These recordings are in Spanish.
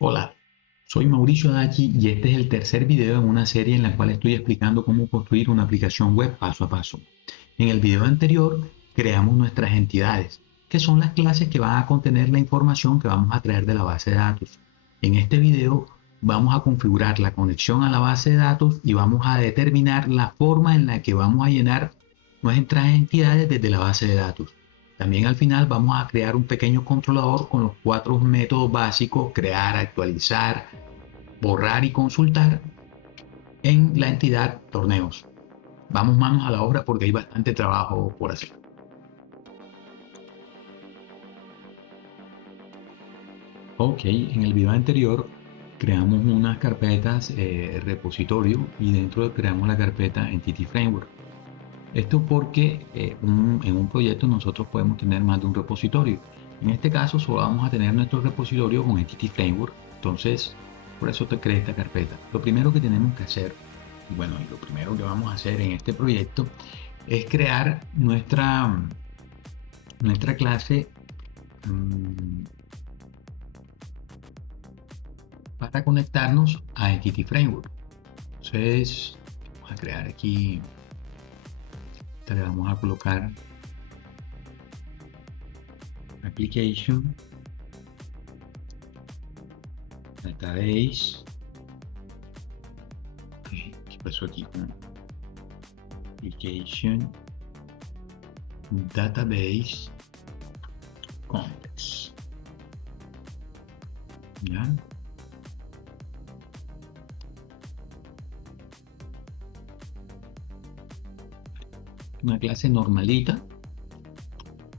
Hola, soy Mauricio Dachi y este es el tercer video en una serie en la cual estoy explicando cómo construir una aplicación web paso a paso. En el video anterior creamos nuestras entidades, que son las clases que van a contener la información que vamos a traer de la base de datos. En este video vamos a configurar la conexión a la base de datos y vamos a determinar la forma en la que vamos a llenar nuestras entidades desde la base de datos. También al final vamos a crear un pequeño controlador con los 4 métodos básicos: crear, actualizar, borrar y consultar en la entidad torneos. Vamos manos a la obra porque hay bastante trabajo por hacer. Ok, en el video anterior creamos unas carpetas repositorio y dentro creamos la carpeta Entity Framework. Esto porque en un proyecto nosotros podemos tener más de un repositorio. En este caso solo vamos a tener nuestro repositorio con Entity Framework. Entonces, por eso te creé esta carpeta. Lo primero que tenemos que hacer, y bueno, y lo primero que vamos a hacer en este proyecto es crear nuestra clase para conectarnos a Entity Framework. Entonces, vamos a crear aquí, le vamos a colocar Application, Database. ¿Qué pasó aquí con Application, Database, Context? ¿Ya? Una clase normalita,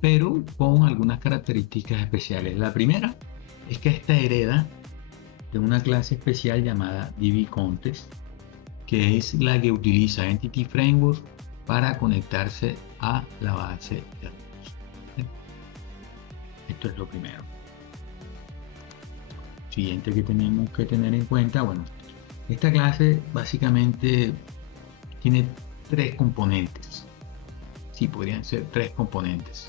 pero con algunas características especiales. La primera es que esta hereda de una clase especial llamada DBContext, que es la que utiliza Entity Framework para conectarse a la base de datos. Esto es lo primero. Siguiente que tenemos que tener en cuenta, bueno, esta clase básicamente tiene 3 componentes. Sí, podrían ser 3 componentes.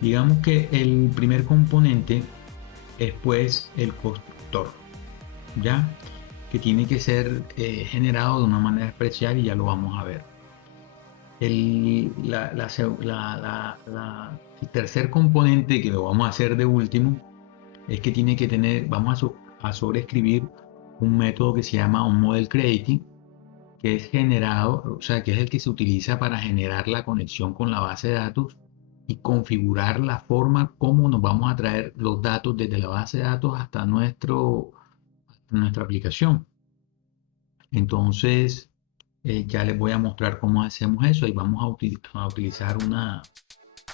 Digamos que el primer componente es pues el constructor, ¿ya? Que tiene que ser generado de una manera especial y ya lo vamos a ver. El tercer componente, que lo vamos a hacer de último, es que tiene que tener, vamos a sobreescribir un método que se llama onModelCreating, que es generado, o sea, que es el que se utiliza para generar la conexión con la base de datos y configurar la forma como nos vamos a traer los datos desde la base de datos hasta nuestra aplicación. Entonces, ya les voy a mostrar cómo hacemos eso y vamos a utilizar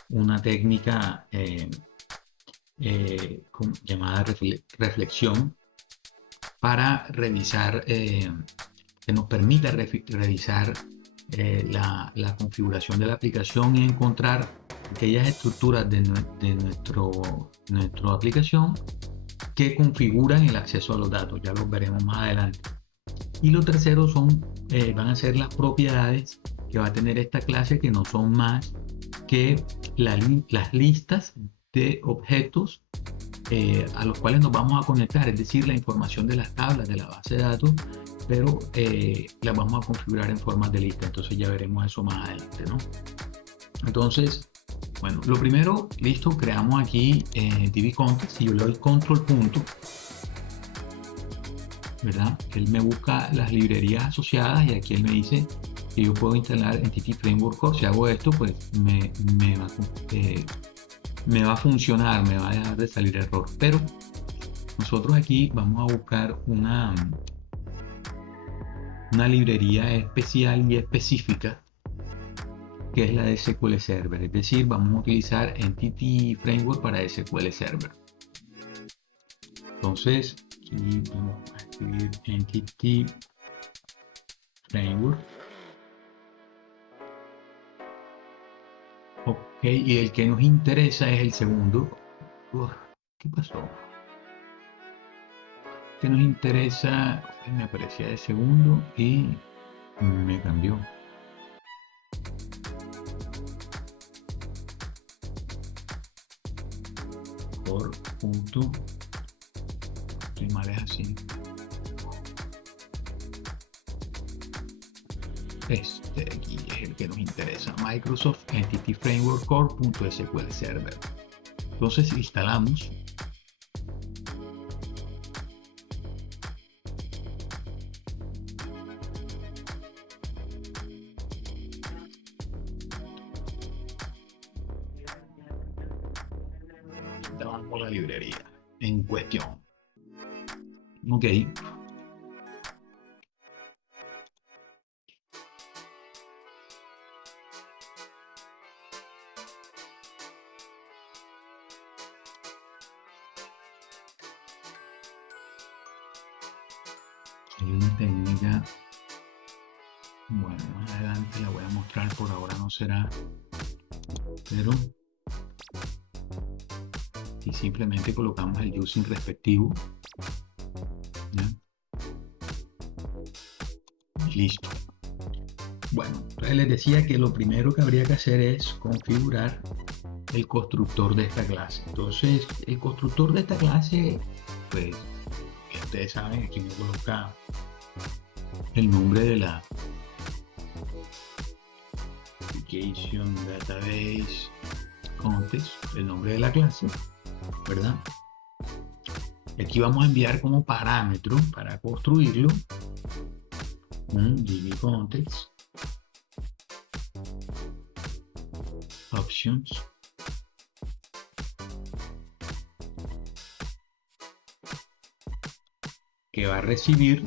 una técnica llamada reflexión para revisar, que nos permita revisar la configuración de la aplicación y encontrar aquellas estructuras de nuestra aplicación que configuran el acceso a los datos. Ya los veremos más adelante. Y lo tercero van a ser las propiedades que va a tener esta clase, que no son más que las listas de objetos a los cuales nos vamos a conectar, es decir, la información de las tablas de la base de datos, pero las vamos a configurar en forma de lista. Entonces ya veremos eso más adelante, ¿no? Entonces, bueno, lo primero, listo, creamos aquí DBContext. Si yo le doy control punto, ¿verdad? Él me busca las librerías asociadas y aquí él me dice que yo puedo instalar Entity Framework Core. Si hago esto, pues me va a funcionar, me va a dejar de salir error. Pero nosotros aquí vamos a buscar una librería especial y específica, que es la de SQL Server. Es decir, vamos a utilizar Entity Framework para SQL Server. Entonces, aquí vamos a escribir Entity Framework. Ok, y el que nos interesa es el segundo. ¿Qué pasó? Que nos interesa, me aparecía de segundo y me cambió. Por punto estoy mal es así. Este aquí es el que nos interesa, Microsoft Entity Framework Core.sql Server. Entonces instalamos. Damos la librería en cuestión. Ok. Hay una técnica, bueno, más adelante la voy a mostrar, por ahora no será, pero y simplemente colocamos el using respectivo, ¿ya? Y listo. Bueno, entonces les decía que lo primero que habría que hacer es configurar el constructor de esta clase. Entonces, el constructor de esta clase, pues, ustedes saben, aquí me coloca el nombre de la application database context, el nombre de la clase, ¿verdad? Aquí vamos a enviar como parámetro para construirlo un db context options que va a recibir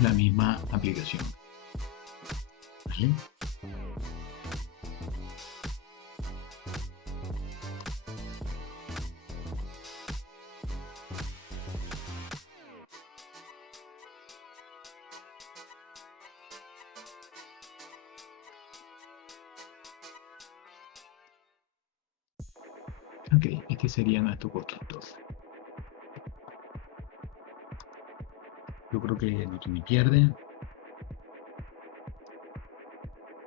la misma aplicación, ¿vale? Ok, este sería nuestro constructor. Yo creo que no tiene pierde.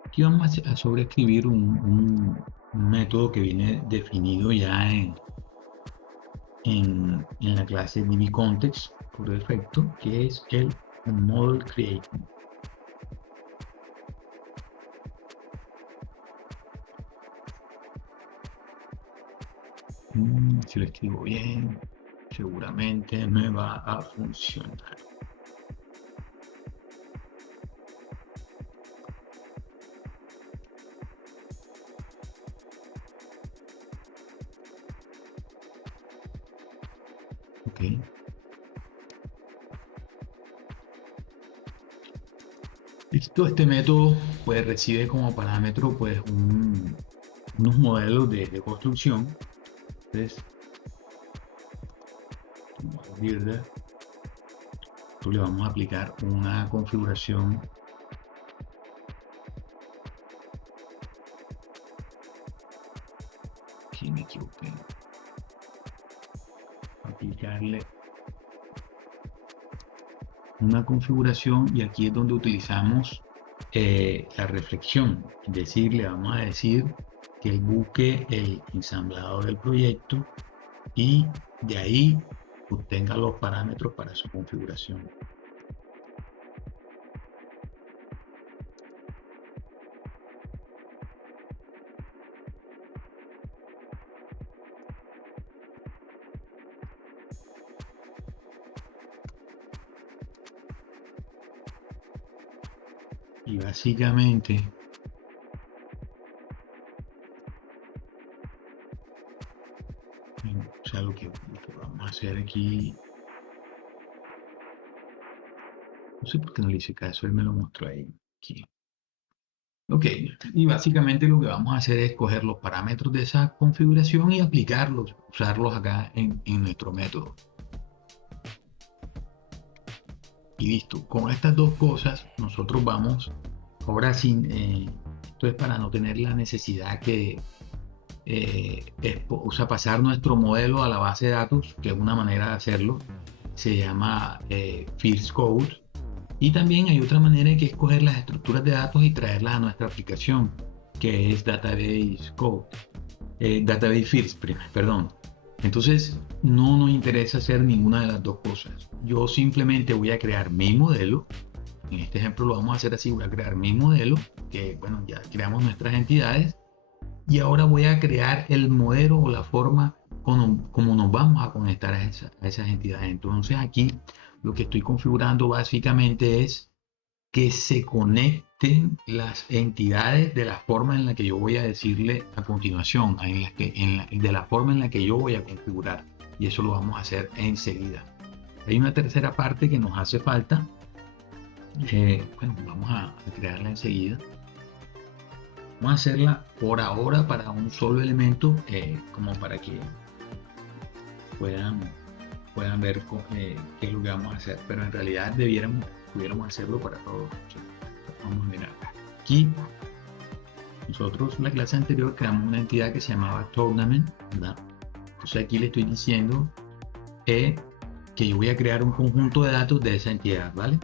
Aquí vamos a sobreescribir un método que viene definido ya en la clase dbContext por defecto, que es el model create. Si lo escribo bien, seguramente me va a funcionar. Ok. Listo, este método pues recibe como parámetro pues unos modelos de construcción. Entonces, le vamos a aplicar una configuración aquí me equivoqué, aplicarle una configuración y aquí es donde utilizamos la reflexión, es decir, le vamos a decir que él busque el ensamblador del proyecto y de ahí obtenga los parámetros para su configuración. Y básicamente o sea, lo que vamos a hacer aquí, no sé por qué no le hice caso, él me lo mostró ahí. Aquí. Ok, y básicamente lo que vamos a hacer es coger los parámetros de esa configuración y aplicarlos, usarlos acá en nuestro método. Y listo, con estas dos cosas nosotros vamos, ahora sin, esto es para no tener la necesidad que o sea, pasar nuestro modelo a la base de datos, que es una manera de hacerlo, se llama First Code. Y también hay otra manera que es coger las estructuras de datos y traerlas a nuestra aplicación, que es Database Code, Database First, perdón. Entonces, no nos interesa hacer ninguna de las dos cosas. Yo simplemente voy a crear mi modelo. En este ejemplo lo vamos a hacer así, voy a crear mi modelo, que bueno, ya creamos nuestras entidades. Y ahora voy a crear el modelo o la forma como nos vamos a conectar a esas entidades. Entonces aquí lo que estoy configurando básicamente es que se conecten las entidades de la forma en la que yo voy a decirle a continuación, de la forma en la que yo voy a configurar. Y eso lo vamos a hacer enseguida. Hay una tercera parte que nos hace falta. Bueno, vamos a crearla enseguida. Vamos a hacerla por ahora para un solo elemento, como para que puedan, puedan ver qué es lo que vamos a hacer. Pero en realidad pudiéramos hacerlo para todos. Vamos a mirar. Aquí nosotros en la clase anterior creamos una entidad que se llamaba Tournament, ¿verdad? Entonces aquí le estoy diciendo que yo voy a crear un conjunto de datos de esa entidad, ¿vale?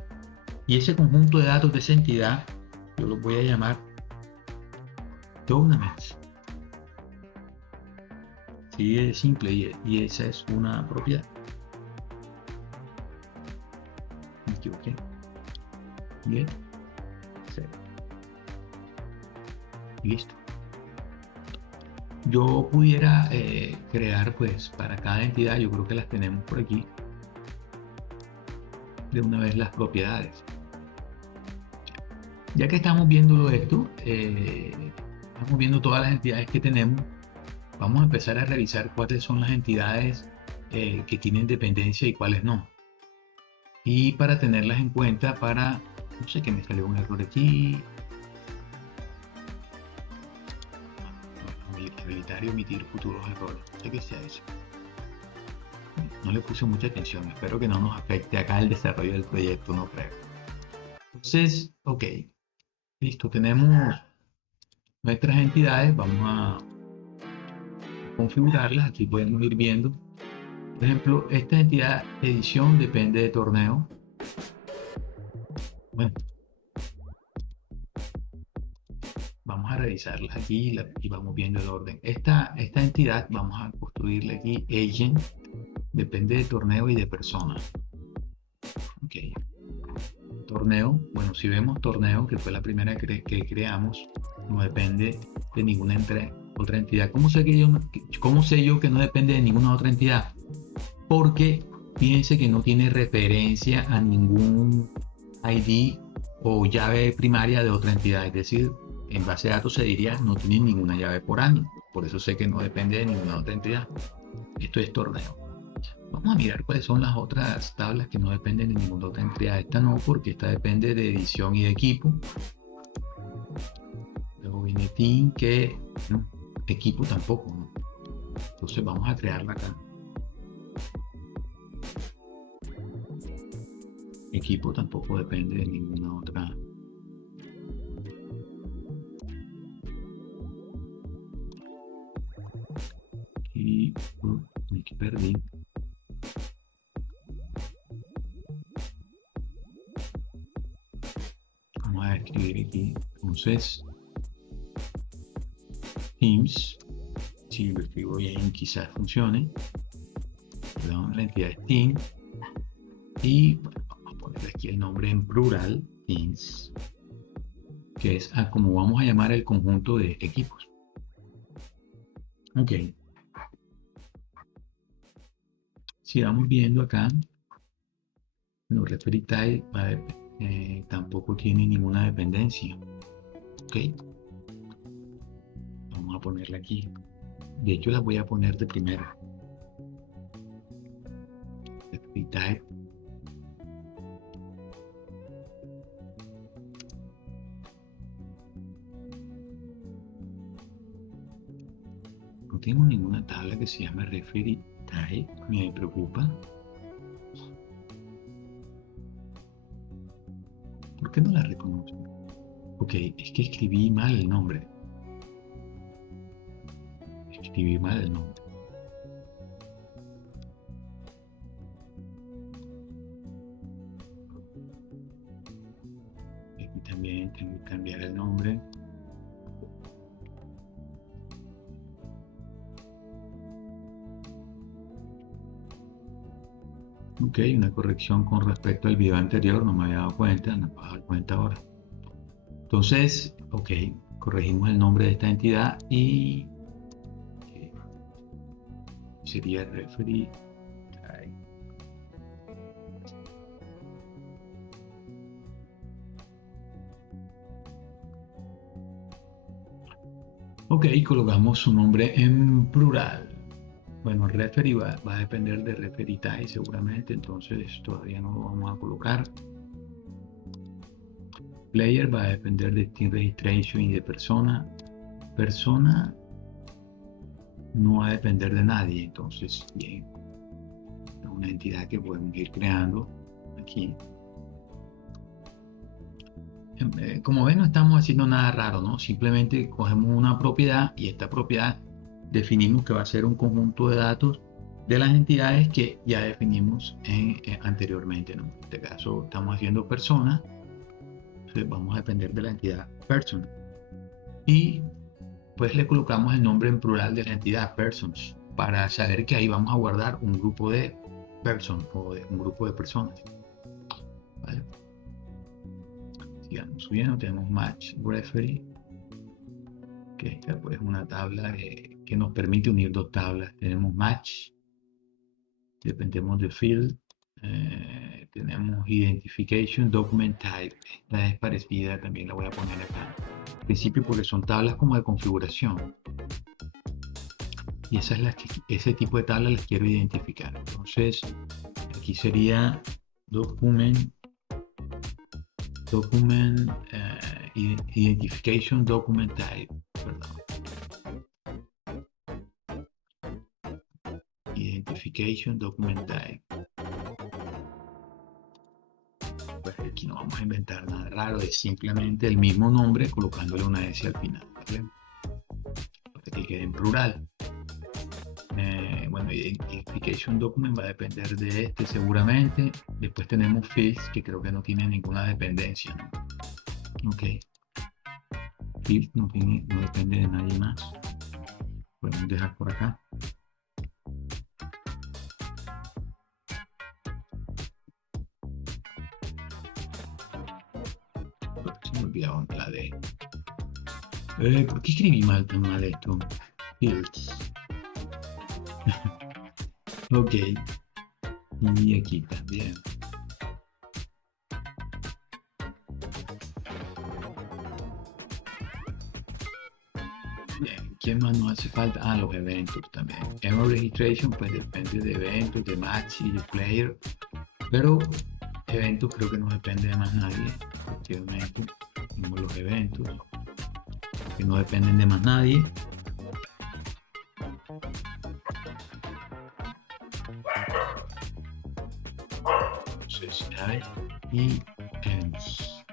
Y ese conjunto de datos de esa entidad yo lo voy a llamar Tournaments. Sí, es simple y esa es una propiedad. Me equivoqué. Bien. Sí. Listo. Yo pudiera crear, pues, para cada entidad, yo creo que las tenemos por aquí, de una vez las propiedades. Ya que estamos viendo esto, estamos viendo todas las entidades que tenemos, vamos a empezar a revisar cuáles son las entidades que tienen dependencia y cuáles no. Y para tenerlas en cuenta no sé, que me salió un error aquí, habilitar y omitir futuros errores, no sé qué sea eso. No le puse mucha atención, espero que no nos afecte acá el desarrollo del proyecto, no creo. Entonces, ok, listo, tenemos nuestras entidades, vamos a configurarlas, aquí podemos ir viendo. Por ejemplo, esta entidad edición depende de torneo. Bueno, vamos a revisarlas aquí y vamos viendo el orden. Esta entidad vamos a construirle aquí agent, depende de torneo y de persona. Ok. Torneo, bueno, si vemos torneo, que fue la primera que creamos, no depende de ninguna otra entidad. ¿Cómo sé yo que no depende de ninguna otra entidad? Porque piense que no tiene referencia a ningún ID o llave primaria de otra entidad. Es decir, en base de datos se diría no tiene ninguna llave por año. Por eso sé que no depende de ninguna otra entidad. Esto es torneo. Vamos a mirar cuáles son las otras tablas que no dependen de ninguna otra entidad. Esta no, porque esta depende de edición y de equipo. Luego viene team, que no, equipo tampoco, ¿no? Entonces vamos a crearla acá. Equipo tampoco depende de ninguna otra. Y aquí perdí. Vamos a escribir aquí. Entonces, Teams, si lo escribo bien, quizás funcione. Perdón, la entidad es Team. Y bueno, vamos a ponerle aquí el nombre en plural, Teams, que es como vamos a llamar el conjunto de equipos. Ok. Si vamos viendo acá, no referee type tampoco tiene ninguna dependencia. Ok. Vamos a ponerla aquí. De hecho, las voy a poner de primera. Referee type. No tengo ninguna tabla que se llame referee type. Me preocupa. ¿Por qué no la reconozco? Ok, es que escribí mal el nombre. Escribí mal el nombre. Aquí también tengo que cambiar el nombre. Ok, una corrección con respecto al video anterior, no me había dado cuenta, no me voy a dar cuenta ahora. Entonces, ok, corregimos el nombre de esta entidad y sería referee. Ok, colocamos su nombre en plural. Bueno, referee va a depender de referee type seguramente, entonces todavía no lo vamos a colocar. Player va a depender de team registration y de persona. Persona no va a depender de nadie, entonces bien, es una entidad que podemos ir creando aquí. Como ven, no estamos haciendo nada raro, ¿no? Simplemente cogemos una propiedad y esta propiedad definimos que va a ser un conjunto de datos de las entidades que ya definimos anteriormente, ¿no? En este caso estamos haciendo persona, entonces vamos a depender de la entidad person y pues le colocamos el nombre en plural de la entidad persons para saber que ahí vamos a guardar un grupo de person o un grupo de personas, ¿vale? Sigamos subiendo, tenemos match referee, que esta pues es una tabla que nos permite unir dos tablas. Tenemos match, dependemos de field, tenemos identification document type. Esta es parecida, también la voy a poner acá. Al principio porque son tablas como de configuración. Y esa es ese tipo de tablas las quiero identificar. Entonces, aquí sería document identification document type, perdón. Identification document type. Pues aquí no vamos a inventar nada raro, es simplemente el mismo nombre colocándole una S al final, ¿vale? Para que quede en plural. Bueno, identification document va a depender de este seguramente. Después tenemos fields que creo que no tiene ninguna dependencia, ¿no? Ok. Fields no depende de nadie más. Podemos dejar por acá. Se me olvidaba la D. ¿Por qué escribí mal tan mal esto? Fields. Ok. Y aquí también. Bien, ¿qué más nos hace falta? Ah, los eventos también. Event registration, pues depende de eventos, de match y de player. Pero eventos creo que no depende de más nadie. Efectivamente, tenemos los eventos que no dependen de más nadie. Entonces, hay y events.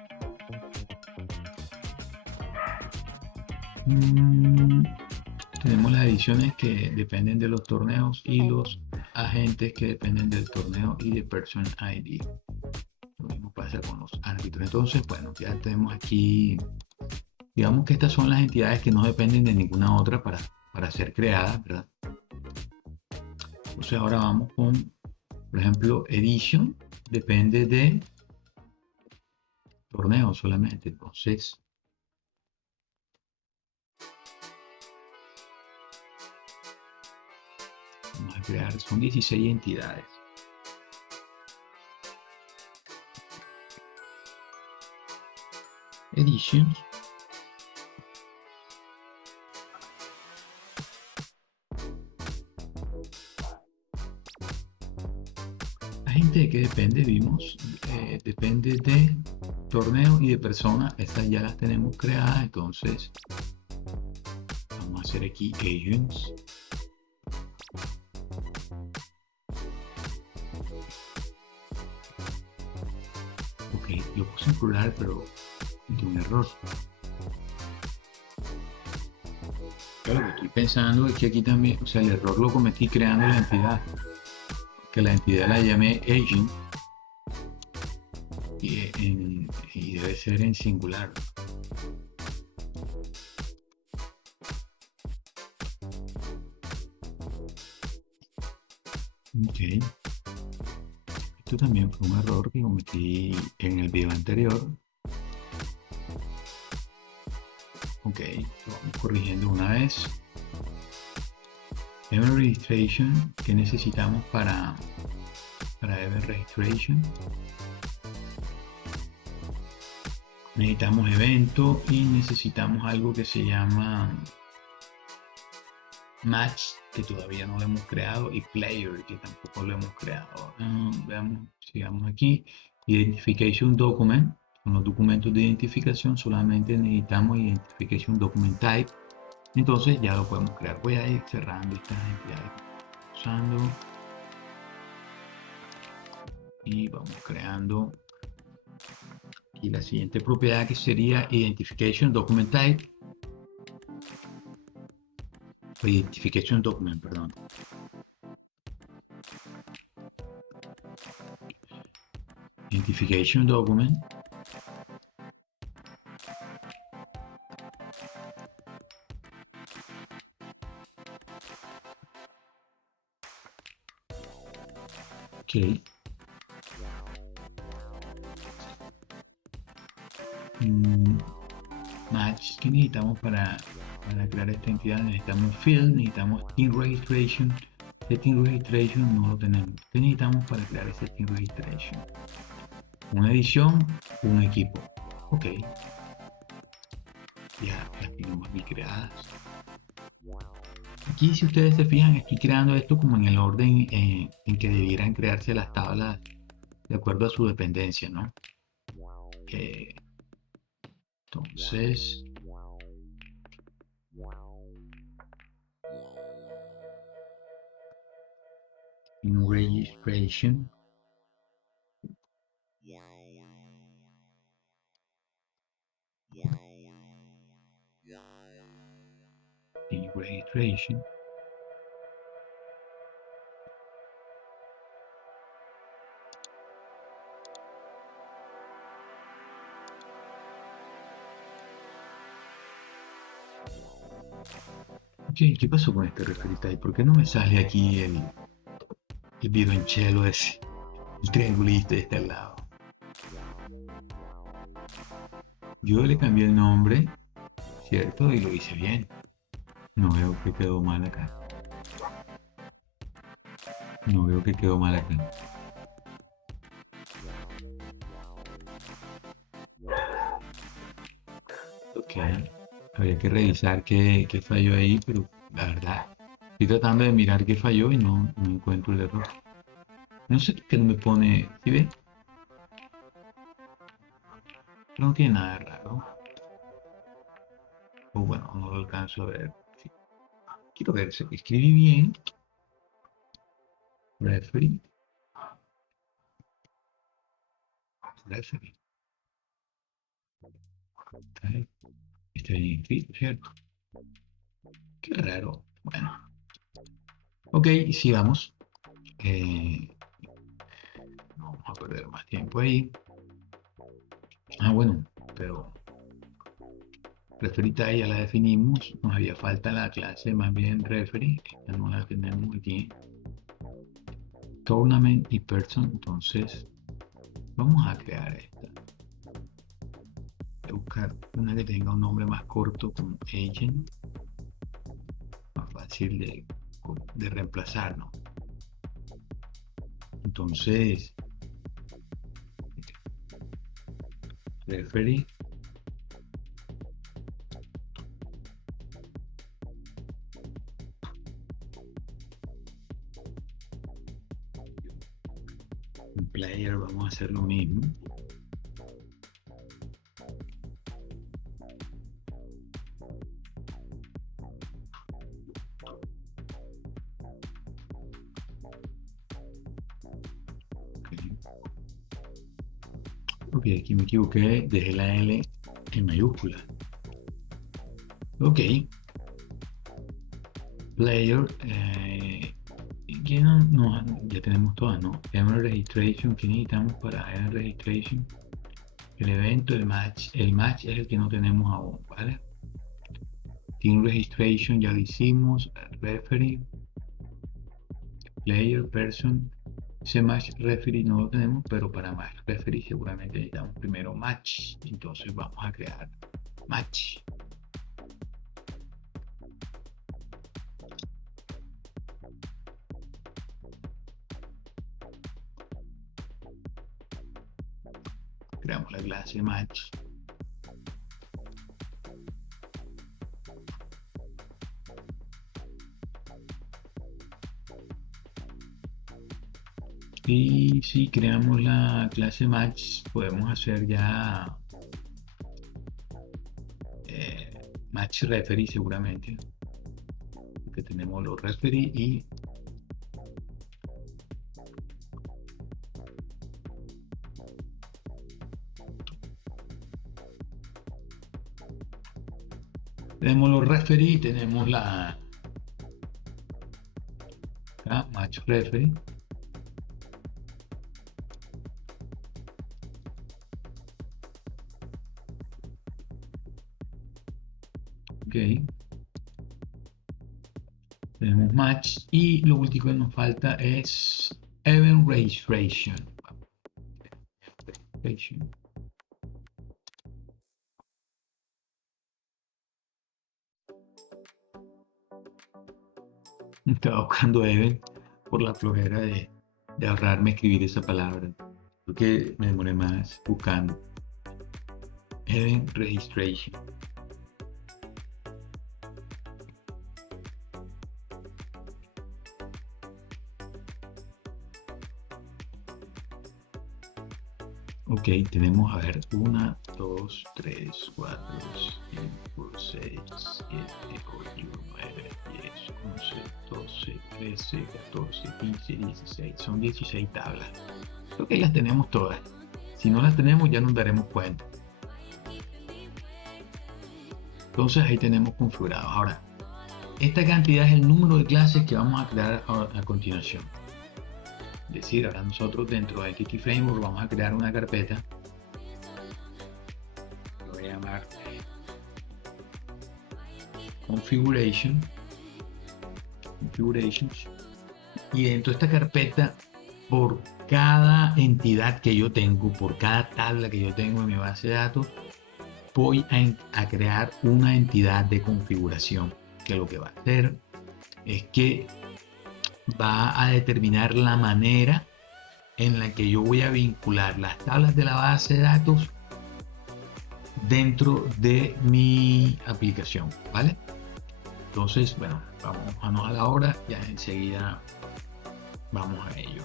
Tenemos las ediciones que dependen de los torneos y los agentes que dependen del torneo y de Person ID. Lo mismo pasa con los árbitros. Entonces, bueno, ya tenemos aquí, digamos que estas son las entidades que no dependen de ninguna otra para ser creadas, ¿verdad? Entonces ahora vamos con, por ejemplo, Edition depende de torneo solamente. Entonces, vamos a crear, son 16 entidades. Edition. La gente de que depende, vimos, depende de torneo y de persona. Estas ya las tenemos creadas, entonces vamos a hacer aquí agents. Ok, lo puse en plural, pero de un error. Claro, lo que estoy pensando es que aquí también, o sea, el error lo cometí creando la entidad. Que la entidad la llamé agent y debe ser en singular. Ok. Esto también fue un error que cometí en el video anterior. Ok, lo vamos corrigiendo una vez. Event registration, ¿qué necesitamos para event registration? Necesitamos evento y necesitamos algo que se llama match, que todavía no lo hemos creado, y player, que tampoco lo hemos creado. Veamos, sigamos aquí. Identification document. Con los documentos de identificación solamente necesitamos identification document type. Entonces ya lo podemos crear. Voy a ir cerrando estas entidades usando y vamos creando. Y la siguiente propiedad, que sería identification document type, o identification document, perdón. Identification document. Ok. Match, ¿qué necesitamos para crear esta entidad? Necesitamos field, necesitamos team registration. Team registration no lo tenemos. ¿Qué necesitamos para crear ese team registration? Una edición, un equipo. Ok. Ya las tenemos aquí creadas. Aquí, si ustedes se fijan, estoy creando esto como en el orden en que debieran crearse las tablas de acuerdo a su dependencia, ¿no? Entonces, in registration, in registration, ¿qué pasó con este referita? ¿Y por qué no me sale aquí el violonchelo ese? El triangulito de este lado. Yo le cambié el nombre, ¿cierto? Y lo hice bien. No veo que quedó mal acá. No veo que quedó mal acá. Ok. Habría que revisar qué falló ahí, pero la verdad, estoy tratando de mirar qué falló y no encuentro el error. No sé qué me pone. ¿Sí ve? No tiene nada de raro. O bueno, no lo alcanzo a ver. Sí. Quiero ver si escribí bien. Referee. Referee. Está bien escrito, ¿cierto? Qué raro. Bueno. Ok, sigamos. No vamos a perder más tiempo ahí. Bueno, pero referee type ya la definimos. Nos había falta la clase más bien referee. Esta no la tenemos aquí. Tournament y person. Entonces, vamos a crear esta. Voy a buscar una que tenga un nombre más corto como agent. Más fácil de reemplazar, ¿no? Entonces, referee. En player vamos a hacer lo mismo. Ok, aquí me equivoqué, dejé la L en mayúscula. Ok. Player. Ya tenemos todas, ¿no? Event registration, ¿qué necesitamos para event registration? El evento, el match. El match es el que no tenemos aún, ¿vale? Team registration ya lo hicimos. Referee. Player, person. Ese match referee no lo tenemos, pero para match referee seguramente necesitamos primero match. Entonces vamos a crear match. Creamos la clase match. Y si creamos la clase match, podemos hacer ya match referee seguramente, porque tenemos los referee y tenemos los referee y tenemos la match referee. Ok, tenemos match y lo último que nos falta es event registration. Estaba buscando event por la flojera de ahorrarme escribir esa palabra, porque me demoré más buscando event registration. Ok, tenemos, a ver, 1, 2, 3, 4, 5, 6, 7, 8, 9, 10, 11, 12, 13, 14, 15, 16. Son 16 tablas. Creo que las tenemos todas. Si no las tenemos, ya nos daremos cuenta. Entonces ahí tenemos configurado. Ahora, esta cantidad es el número de clases que vamos a crear a continuación. Es decir, ahora nosotros dentro de Entity Framework vamos a crear una carpeta. Lo voy a llamar Configurations. Y dentro de esta carpeta, por cada entidad que yo tengo, por cada tabla que yo tengo en mi base de datos, voy a crear una entidad de configuración, que lo que va a hacer es que va a determinar la manera en la que yo voy a vincular las tablas de la base de datos dentro de mi aplicación, ¿vale? Entonces, bueno, vamos a la hora, ya enseguida vamos a ello.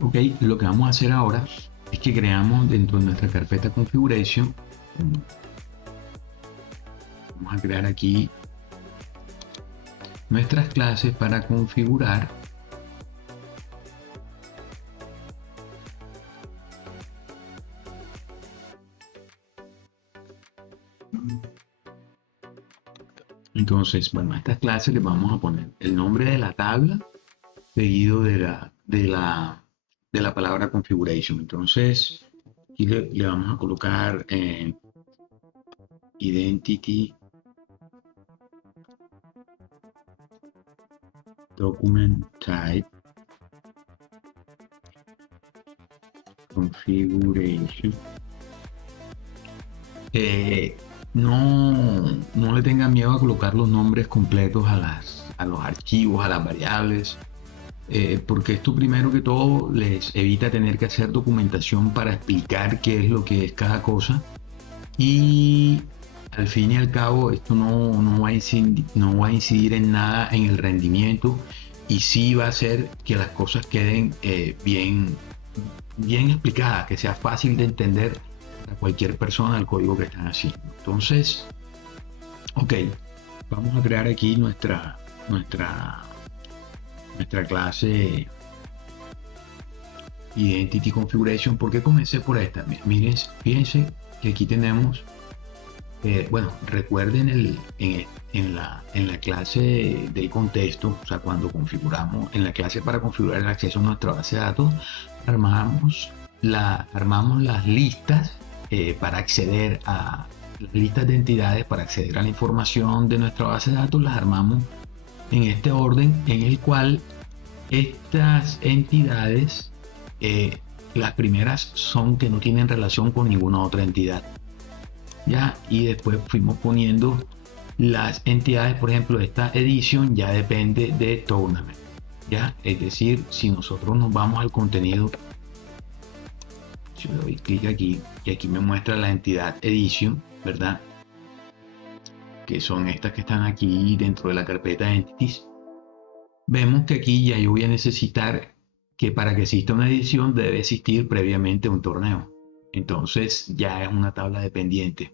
Ok, lo que vamos a hacer ahora es que creamos dentro de nuestra carpeta configuration, vamos a crear aquí nuestras clases para configurar entonces, bueno, a estas clases les vamos a poner el nombre de la tabla seguido de la palabra configuration. Entonces aquí le vamos a colocar identity document type configuration. No le tengan miedo a colocar los nombres completos a los archivos, a las variables, porque esto primero que todo les evita tener que hacer documentación para explicar qué es lo que es cada cosa, y al fin y al cabo esto no va a incidir en nada en el rendimiento, y sí va a hacer que las cosas queden bien explicadas, que sea fácil de entender para cualquier persona el código que están haciendo. Entonces, ok, vamos a crear aquí nuestra clase Identity Configuration. ¿Por qué comencé por esta? Miren, fíjense que aquí tenemos, bueno, recuerden en la clase del contexto, o sea, cuando configuramos, en la clase para configurar el acceso a nuestra base de datos, armamos las listas para acceder a las listas de entidades, para acceder a la información de nuestra base de datos, las armamos en este orden en el cual estas entidades, las primeras son que no tienen relación con ninguna otra entidad, ya, y después fuimos poniendo las entidades. Por ejemplo, esta edición ya depende de Tournament, ya, es decir, si nosotros nos vamos al contenido, yo le doy clic aquí y aquí me muestra la entidad edition, ¿verdad? Que son estas que están aquí dentro de la carpeta Entities. Vemos que aquí ya yo voy a necesitar que para que exista una edición debe existir previamente un torneo. Entonces ya es una tabla dependiente.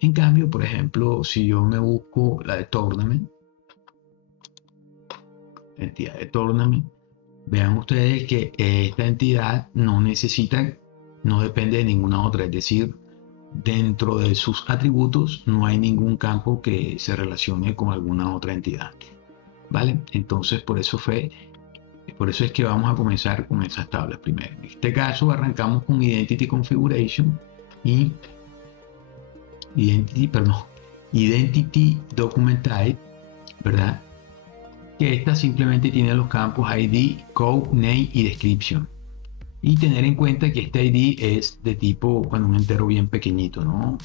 En cambio, por ejemplo, si yo me busco la de Tournament, entidad de Tournament, vean ustedes que esta entidad no necesita, no depende de ninguna otra. Es decir, dentro de sus atributos no hay ningún campo que se relacione con alguna otra entidad. ¿Vale? Entonces por eso es que vamos a comenzar con esas tablas primero. En este caso arrancamos con Identity Configuration y Identity Document Type, ¿verdad? Que esta simplemente tiene los campos ID, Code, Name y Description. Y tener en cuenta que este ID es de tipo, bueno, un entero bien pequeñito, ¿no?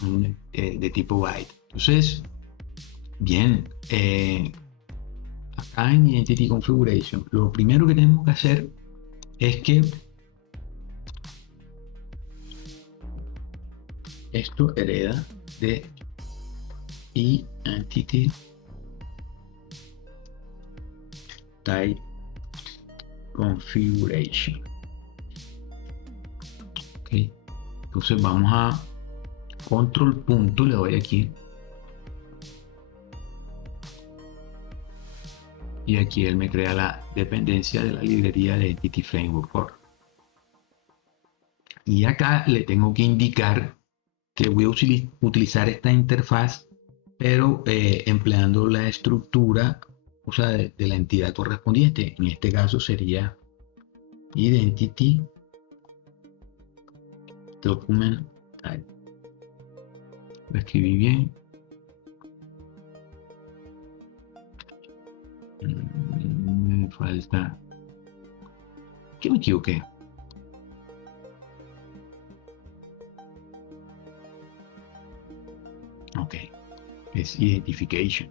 De tipo byte. Entonces, bien, acá en Identity Configuration, lo primero que tenemos que hacer es que esto hereda de Identity Type Configuration. Okay. Entonces vamos a control punto, le doy aquí. Y aquí él me crea la dependencia de la librería de Entity Framework Core. Y acá le tengo que indicar que voy a utilizar esta interfaz, pero empleando la estructura, o sea, de la entidad correspondiente. En este caso sería Identity Document Type. Lo escribí bien. Me falta. ¿Qué me equivoqué? Ok, es Identification.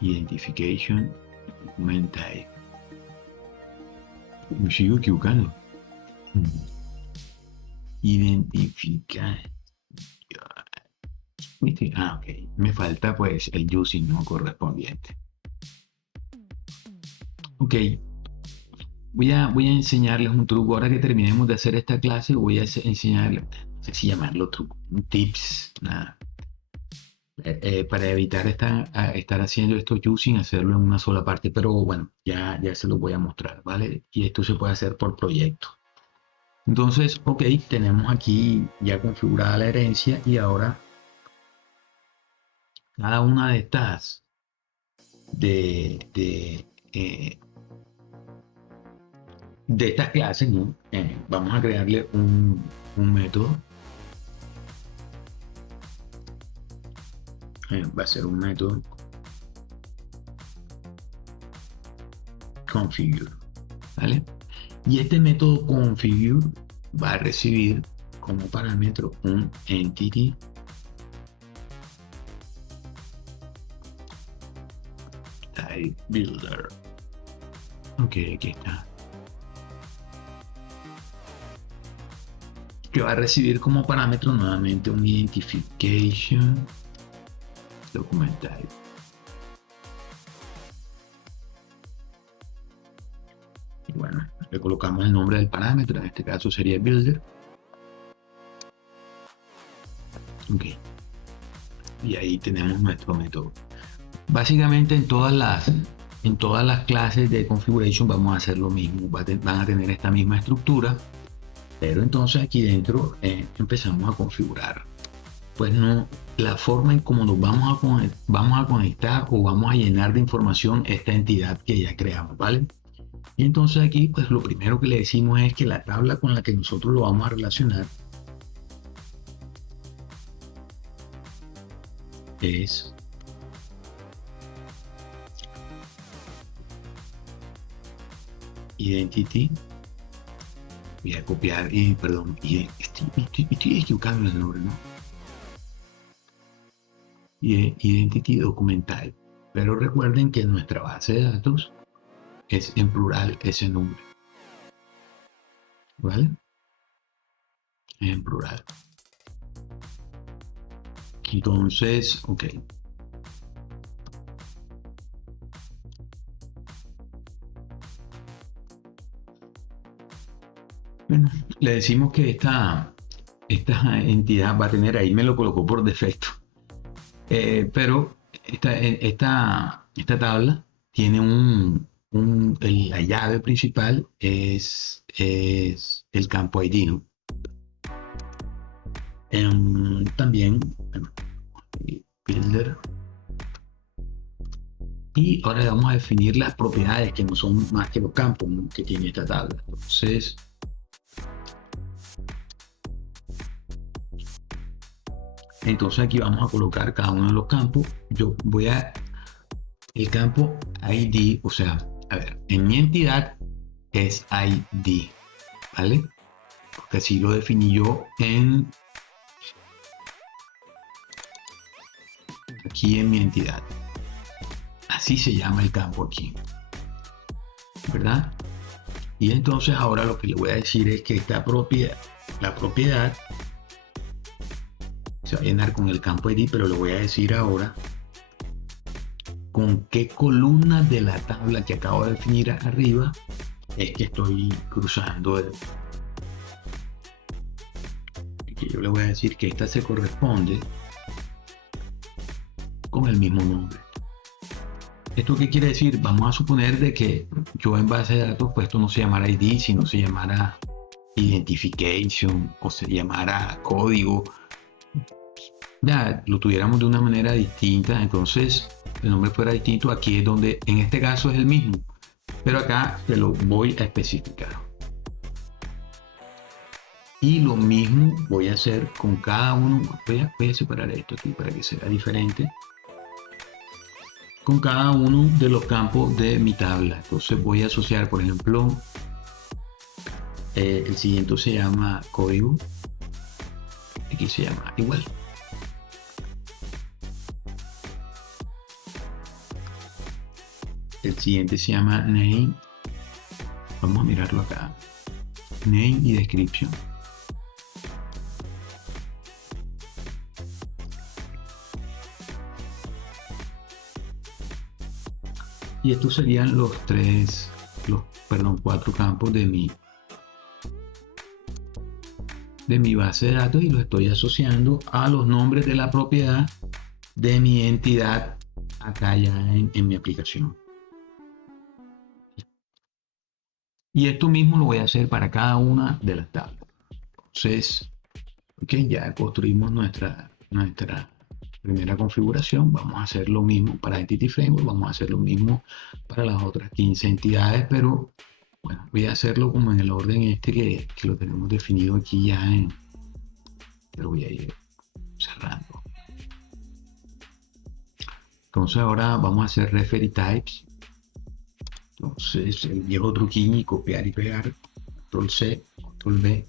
Identification Document Type. Me sigo equivocando. Identificar. Ah, ok. Me falta pues el using no correspondiente. Ok. Voy a enseñarles un truco. Ahora que terminemos de hacer esta clase, voy a enseñarles, no sé si llamarlo truco, tips, nada. Para evitar estar haciendo esto using, hacerlo en una sola parte. Pero bueno, ya se los voy a mostrar, ¿vale? Y esto se puede hacer por proyecto. Entonces, ok, tenemos aquí ya configurada la herencia y ahora cada una de estas de estas clases, ¿no? Vamos a crearle un método. Va a ser un método configure, ¿vale? Y este método configure va a recibir como parámetro un entity type builder. Ok, aquí está. Que va a recibir como parámetro nuevamente un identification document type. Y bueno, le colocamos el nombre del parámetro, en este caso sería builder. Ok. Y ahí tenemos nuestro método. Básicamente en todas las clases de configuration vamos a hacer lo mismo. Van a tener esta misma estructura, pero entonces aquí dentro empezamos a configurar. Pues no, la forma en cómo nos vamos a conectar o vamos a llenar de información esta entidad que ya creamos, ¿vale? Y entonces aquí pues lo primero que le decimos es que la tabla con la que nosotros lo vamos a relacionar es identity. Voy a copiar, perdón, estoy equivocado en el nombre, ¿no? Identity documental. Pero recuerden que nuestra base de datos es en plural ese nombre. ¿Vale? En plural. Entonces, ok. Bueno, le decimos que esta entidad va a tener, ahí me lo colocó por defecto, pero esta tabla tiene la llave principal es el campo ID, ¿no? También, bueno, builder. Y ahora vamos a definir las propiedades que no son más que los campos, ¿no?, que tiene esta tabla. Entonces aquí vamos a colocar cada uno de los campos. Yo voy a el campo ID, o sea, a ver, en mi entidad es ID, ¿vale? Porque así lo definí yo aquí en mi entidad. Así se llama el campo aquí, ¿verdad? Y entonces ahora lo que le voy a decir es que la propiedad se va a llenar con el campo ID, pero le voy a decir ahora con qué columna de la tabla que acabo de definir arriba es que estoy cruzando que yo le voy a decir que esta se corresponde con el mismo nombre. ¿Esto qué quiere decir? Vamos a suponer de que yo en base de datos, pues esto no se llamara ID, sino se llamara identification o se llamara código. Ya lo tuviéramos de una manera distinta, entonces el nombre fuera distinto. Aquí es donde, en este caso es el mismo, pero acá te lo voy a especificar. Y lo mismo voy a hacer con cada uno. Voy a separar esto aquí para que sea diferente. Con cada uno de los campos de mi tabla. Entonces voy a asociar, por ejemplo, el siguiente se llama código. Aquí se llama igual. El siguiente se llama name. Vamos a mirarlo acá. Name y description. Y estos serían los cuatro campos de mi base de datos, y lo estoy asociando a los nombres de la propiedad de mi entidad acá ya en mi aplicación. Y esto mismo lo voy a hacer para cada una de las tablas. Entonces, ok, ya construimos nuestra primera configuración. Vamos a hacer lo mismo para Entity Framework, vamos a hacer lo mismo para las otras 15 entidades, pero bueno, voy a hacerlo como en el orden que lo tenemos definido aquí ya pero voy a ir cerrando. Entonces ahora vamos a hacer referee types. Entonces el viejo truquini, copiar y pegar, control C, control V.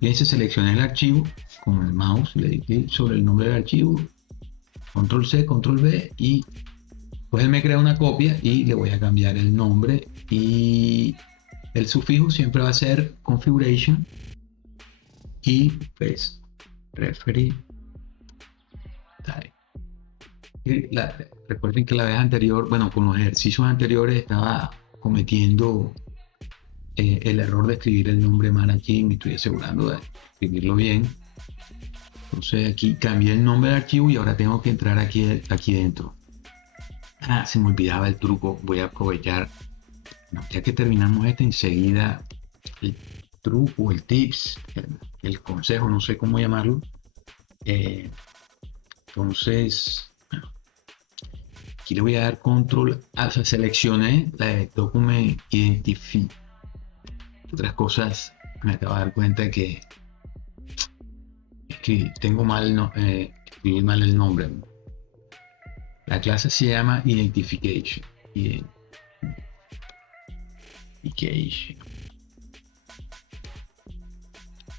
Fíjense, seleccioné el archivo con el mouse, le di clic sobre el nombre del archivo, control C, control V, y pues él me crea una copia y le voy a cambiar el nombre, y el sufijo siempre va a ser configuration y pues referee type. Recuerden que la vez anterior, bueno, con los ejercicios anteriores estaba cometiendo el error de escribir el nombre mal aquí. Me estoy asegurando de escribirlo bien. Entonces aquí cambié el nombre del archivo y ahora tengo que entrar aquí dentro. Se me olvidaba el truco. Voy a aprovechar, ya que terminamos enseguida, el truco, el tips, el consejo, no sé cómo llamarlo. Entonces aquí le voy a dar control, seleccioné la document identify. Otras cosas, me acabo de dar cuenta que tengo mal escribí mal el nombre. La clase se llama Identification. Identification.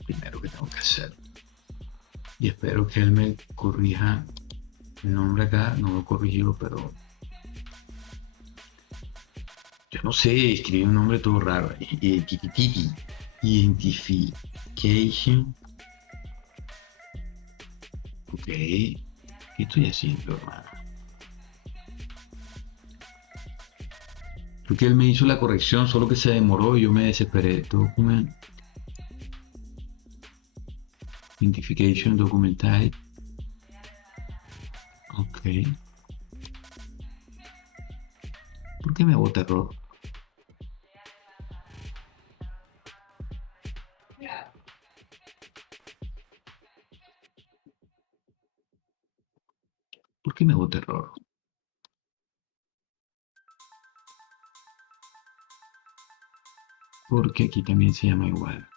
Primero que tengo que hacer. Y espero que él me corrija el nombre acá. No lo corrigió, pero yo no sé, escribí un nombre todo raro. Identification. Ok. ¿Qué estoy haciendo, hermano? Creo que él me hizo la corrección, solo que se demoró y yo me desesperé. Document. Identification, document type. Ok. ¿Por qué me bota error? ¿Por qué me bota error? Porque aquí también se llama igual.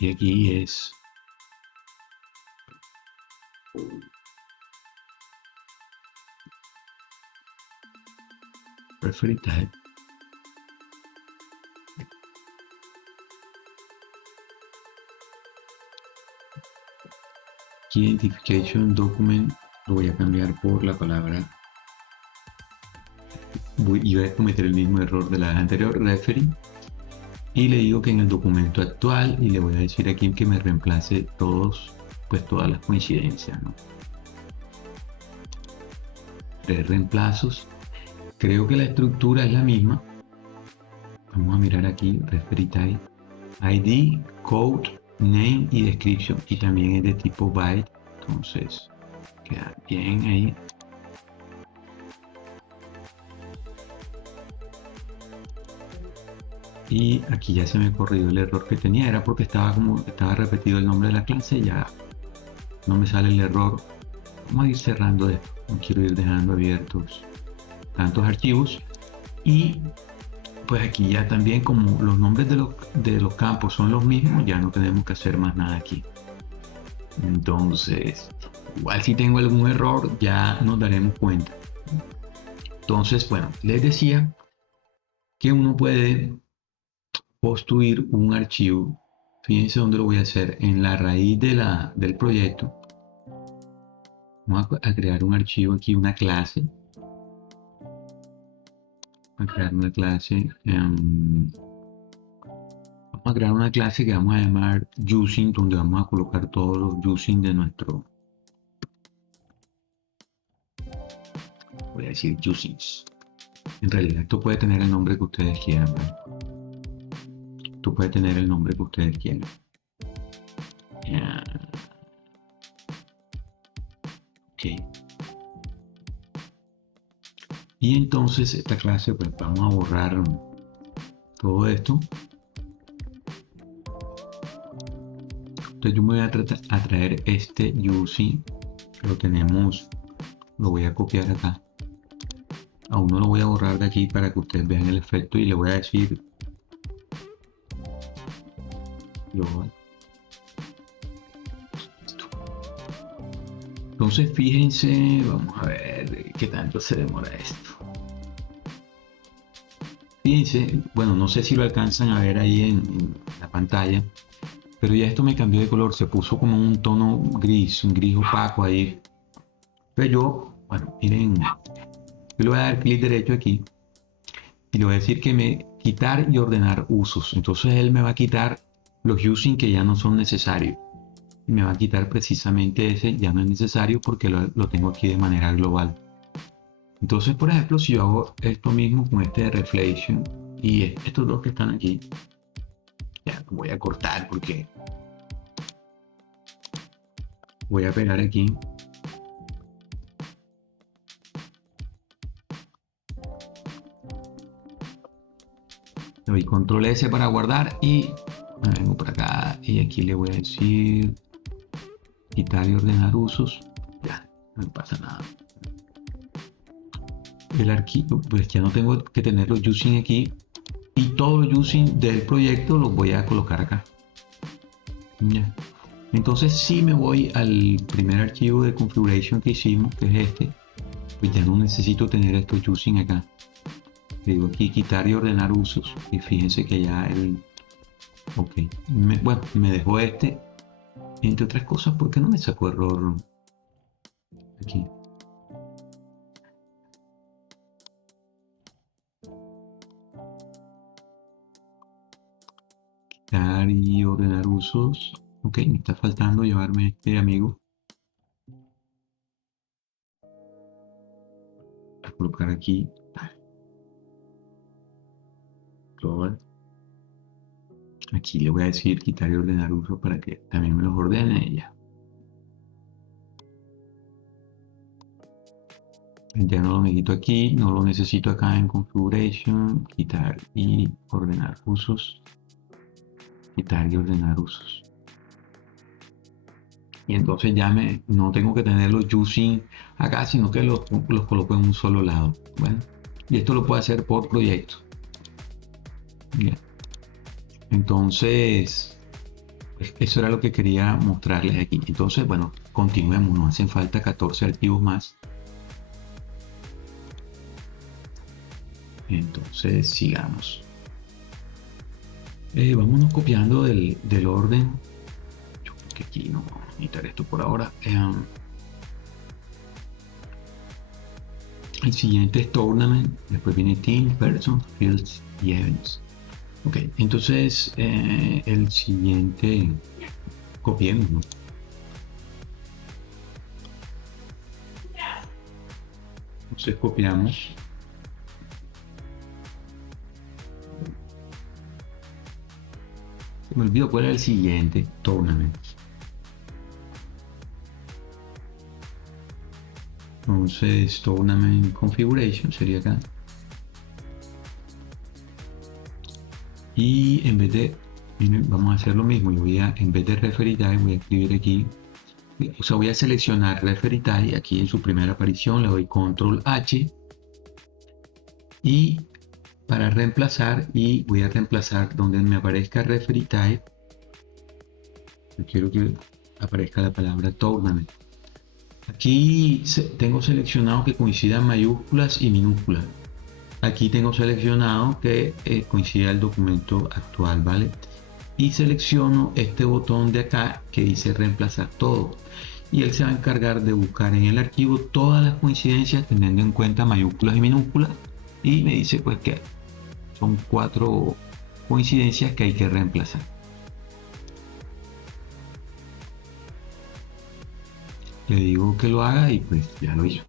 Y aquí es referee type. Key identification document lo voy a cambiar por la palabra. Iba a cometer el mismo error de la anterior, referee. Y le digo que en el documento actual, y le voy a decir aquí que me reemplace todas las coincidencias, ¿no? 3 reemplazos. Creo que la estructura es la misma. Vamos a mirar aquí, referee type, ID, code, name y description. Y también es de tipo byte. Entonces, queda bien ahí. Y aquí ya se me corrió el error que tenía, era porque estaba repetido el nombre de la clase, ya no me sale el error. Vamos a ir cerrando esto, no quiero ir dejando abiertos tantos archivos. Y pues aquí ya también, como los nombres de los campos son los mismos, ya no tenemos que hacer más nada aquí. Entonces, igual si tengo algún error ya nos daremos cuenta. Entonces, bueno, les decía que uno puede construir un archivo. Fíjense dónde lo voy a hacer, en la raíz del proyecto. Vamos a crear un archivo aquí, una clase. Vamos a crear una clase. Vamos a crear una clase que vamos a llamar using, donde vamos a colocar todos los using de nuestro. Voy a decir usings. En realidad esto puede tener el nombre que ustedes quieran, ¿no? Esto puede tener el nombre que ustedes quieran. Ok. Y entonces esta clase, pues vamos a borrar todo esto. Entonces yo me voy a traer este using, que lo tenemos, lo voy a copiar acá. Aún no lo voy a borrar de aquí para que ustedes vean el efecto, y le voy a decir global. Entonces fíjense, vamos a ver qué tanto se demora esto. Fíjense, bueno, no sé si lo alcanzan a ver ahí en la pantalla, pero ya esto me cambió de color, se puso como un tono gris, un gris opaco ahí. Pero yo, bueno, miren, yo le voy a dar clic derecho aquí y le voy a decir que me quitar y ordenar usos. Entonces él me va a quitar los using que ya no son necesarios. Y me va a quitar precisamente ese, ya no es necesario, porque lo tengo aquí de manera global. Entonces, por ejemplo, si yo hago esto mismo con este de reflection y estos dos que están aquí, ya voy a cortar porque voy a pegar aquí. Le doy control S para guardar y me vengo por acá y aquí le voy a decir quitar y ordenar usos. Ya, no pasa nada. El archivo, pues ya no tengo que tener los using aquí, y todos los using del proyecto los voy a colocar acá. Ya. Entonces si me voy al primer archivo de configuration que hicimos, que es este, pues ya no necesito tener estos using acá. Le digo aquí quitar y ordenar usos y fíjense que ya el... Ok, bueno, me dejó este, entre otras cosas, ¿por qué no me sacó error aquí? Quitar y ordenar usos. Ok, me está faltando llevarme este amigo. A colocar aquí. Global. Aquí le voy a decir quitar y ordenar usos para que también me los ordene ella. Ya no lo necesito aquí, no lo necesito acá en configuration, quitar y ordenar usos, quitar y ordenar usos. Y entonces ya no tengo que tener los using acá, sino que los coloco en un solo lado. Bueno, y esto lo puedo hacer por proyecto. Bien. Entonces, pues eso era lo que quería mostrarles aquí. Entonces, bueno, continuemos, nos hacen falta 14 archivos más. Entonces, sigamos. Vámonos copiando del orden. Yo creo que aquí no vamos a necesitar esto por ahora. El siguiente es Tournament, después viene Team, Person, Fields y Events. Ok, entonces el siguiente, copiemos, ¿no? Entonces copiamos. Se me olvidó cuál era el siguiente, Tournament. Entonces Tournament Configuration sería acá. Y en vez de, vamos a hacer lo mismo, yo voy a, en vez de referee type, voy a escribir aquí, o sea, voy a seleccionar referee type, aquí en su primera aparición le doy control H, y para reemplazar, y voy a reemplazar donde me aparezca referee type, yo quiero que aparezca la palabra tournament. Aquí tengo seleccionado que coincidan mayúsculas y minúsculas. Aquí tengo seleccionado que coincida el documento actual, ¿vale? Y selecciono este botón de acá que dice reemplazar todo. Y él se va a encargar de buscar en el archivo todas las coincidencias teniendo en cuenta mayúsculas y minúsculas. Y me dice pues que son 4 coincidencias que hay que reemplazar. Le digo que lo haga y pues ya lo hizo.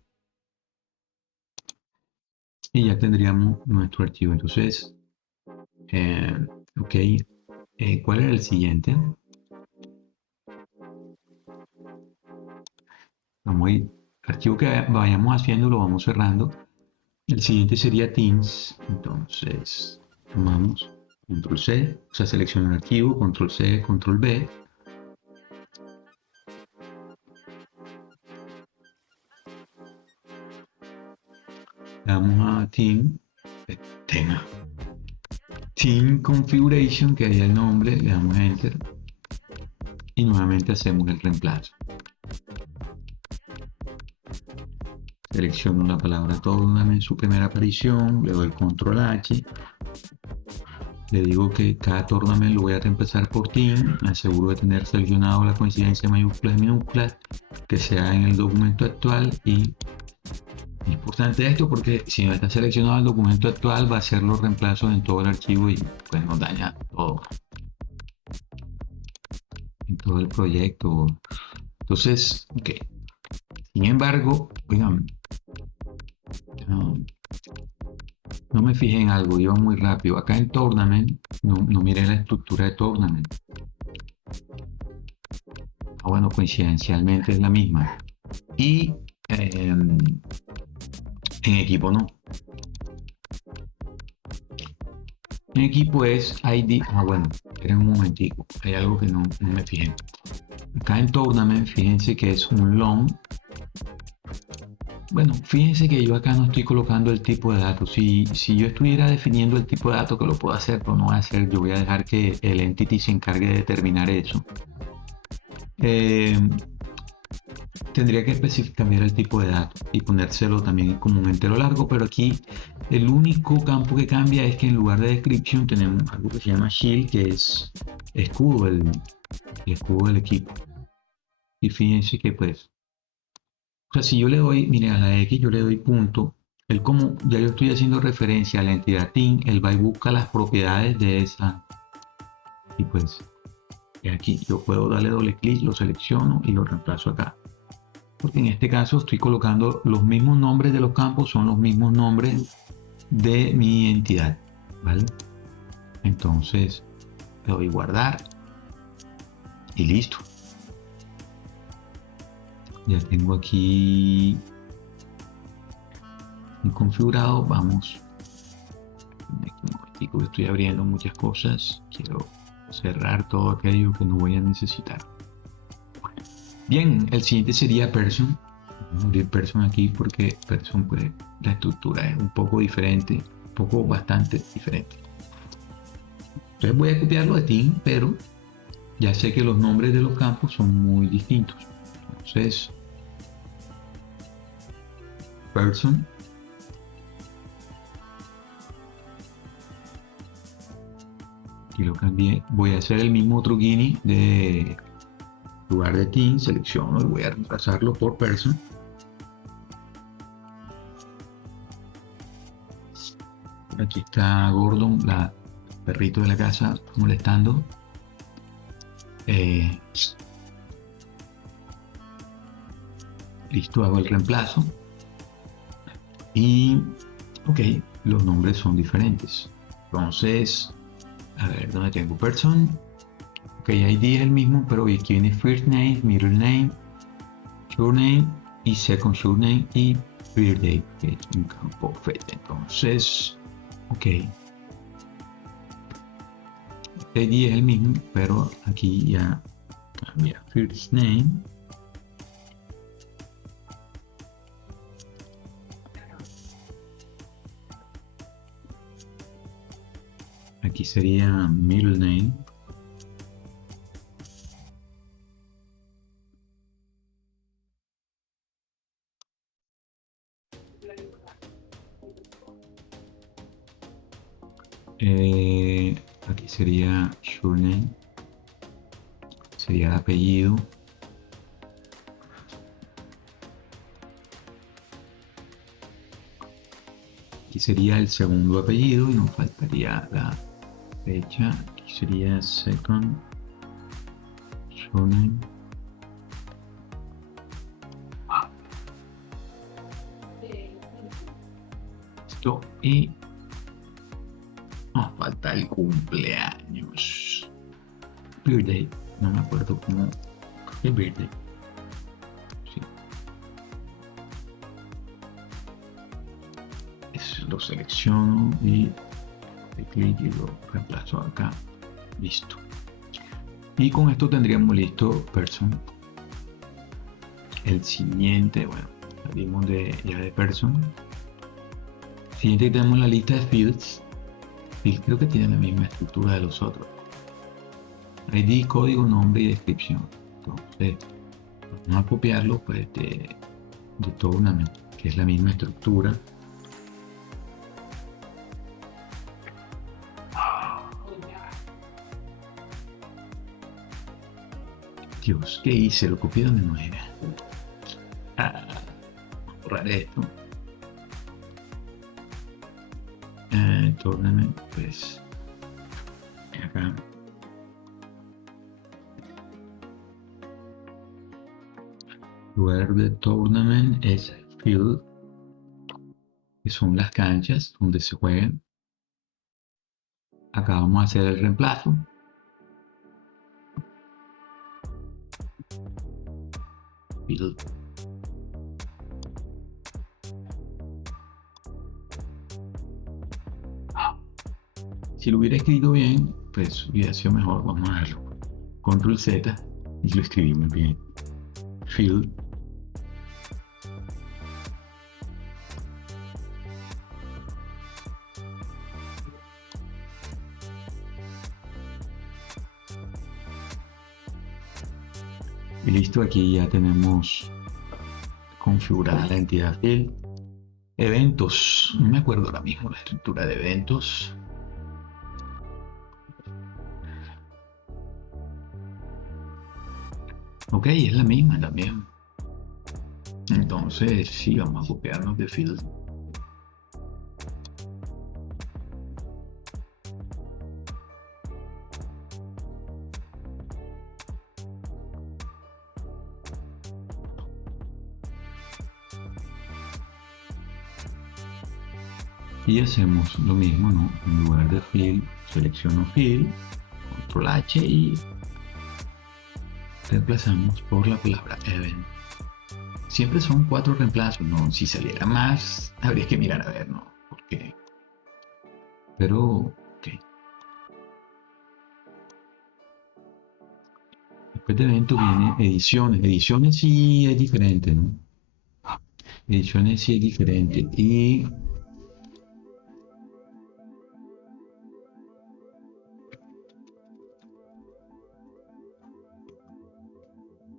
Y ya tendríamos nuestro archivo. Entonces, ok, ¿cuál era el siguiente? Vamos a ir, archivo que vayamos haciendo lo vamos cerrando. El siguiente sería Teams. Entonces, tomamos Control C, o sea, selecciona el archivo, Control C, Control B. Damos a tema, Team Configuration, que ahí el nombre, le damos a Enter y nuevamente hacemos el reemplazo. Selecciono la palabra Tournament en su primera aparición, le doy Control H, le digo que cada Tournament lo voy a reemplazar por Team, me aseguro de tener seleccionado la coincidencia mayúsculas y minúsculas, que sea en el documento actual. Y es importante esto porque si no está seleccionado el documento actual va a hacer los reemplazos en todo el archivo y pues nos daña todo en todo el proyecto. Entonces, ok. Sin embargo, oigan, no me fijé en algo, iba muy rápido. Acá en Tournament, no miré la estructura de Tournament. Bueno, coincidencialmente es la misma. Y en equipo no. En equipo es ID. Bueno, esperen un momentico. Hay algo que no me fijé. Acá en Tournament, fíjense que es un long. Bueno, fíjense que yo acá no estoy colocando el tipo de datos. Si yo estuviera definiendo el tipo de datos, que lo puedo hacer, pero no voy a hacer, yo voy a dejar que el entity se encargue de determinar eso. Eh, Tendría que cambiar el tipo de dato y ponérselo también como un entero largo, pero aquí el único campo que cambia es que en lugar de description tenemos algo que se llama shield, que es escudo, el escudo del equipo. Y fíjense que pues, o sea, si yo le doy, mire, a la X yo le doy punto, él como ya yo estoy haciendo referencia a la entidad team, él va y busca las propiedades de esa, y pues aquí yo puedo darle doble clic, lo selecciono y lo reemplazo acá. Porque en este caso estoy colocando los mismos nombres de los campos, son los mismos nombres de mi entidad, ¿vale? Entonces le doy guardar y listo. Ya tengo aquí configurado. Vamos, un momentico, estoy abriendo muchas cosas. Quiero cerrar todo aquello que no voy a necesitar. Bien, el siguiente sería person. Vamos a abrir person aquí porque person, pues, la estructura es un poco diferente, un poco bastante diferente. Entonces voy a copiarlo de team, pero ya sé que los nombres de los campos son muy distintos. Entonces, person, y lo cambié. Voy a hacer el mismo truquini de lugar de team, selecciono y voy a reemplazarlo por person. Aquí está Gordon, la perrito de la casa, molestando. Listo, hago el reemplazo. Y, ok, los nombres son diferentes. Entonces, a ver, ¿dónde tengo person? Ok, ID es el mismo, pero aquí viene first name, middle name, surname y second surname y birthday, que es un campo fecha. Entonces, ok, este ID es el mismo, pero aquí ya cambia first name. Aquí sería middle name. Aquí sería surname, sería el apellido. Aquí sería el segundo apellido y nos faltaría la fecha. Aquí sería second surname. Listo. Y nos falta el cumpleaños. Birthday. No me acuerdo cómo. ¿Qué birthday? Sí. Lo selecciono y de clic y lo reemplazo acá. Listo. Y con esto tendríamos listo person. El siguiente, bueno, salimos ya de person. Siguiente tenemos la lista de fields. Fields creo que tienen la misma estructura de los otros. ID, código, nombre y descripción. Entonces, vamos a copiarlo pues, de Tournament, que es la misma estructura. Dios, ¿qué hice? Lo copié donde no era. Borrar esto. Tournament, pues acá. Lugar de tournament es field, que son las canchas donde se juegan. Acá vamos a hacer el reemplazo. Field. Si lo hubiera escrito bien, pues hubiera sido mejor. Vamos a darlo. Control Z y lo escribimos bien. Field. Y listo, aquí ya tenemos configurada la entidad field. Eventos, no me acuerdo ahora mismo la estructura de eventos. Ok, es la misma también. Entonces, sí, vamos a copiarnos de field. Y hacemos lo mismo, ¿no? En lugar de field, selecciono field, control H y reemplazamos por la palabra event. Siempre son 4 reemplazos, ¿no? Si saliera más, habría que mirar a ver, ¿no? Porque, pero, ok. Después de evento viene ediciones. Ediciones sí es diferente, ¿no? Ediciones sí es diferente. Y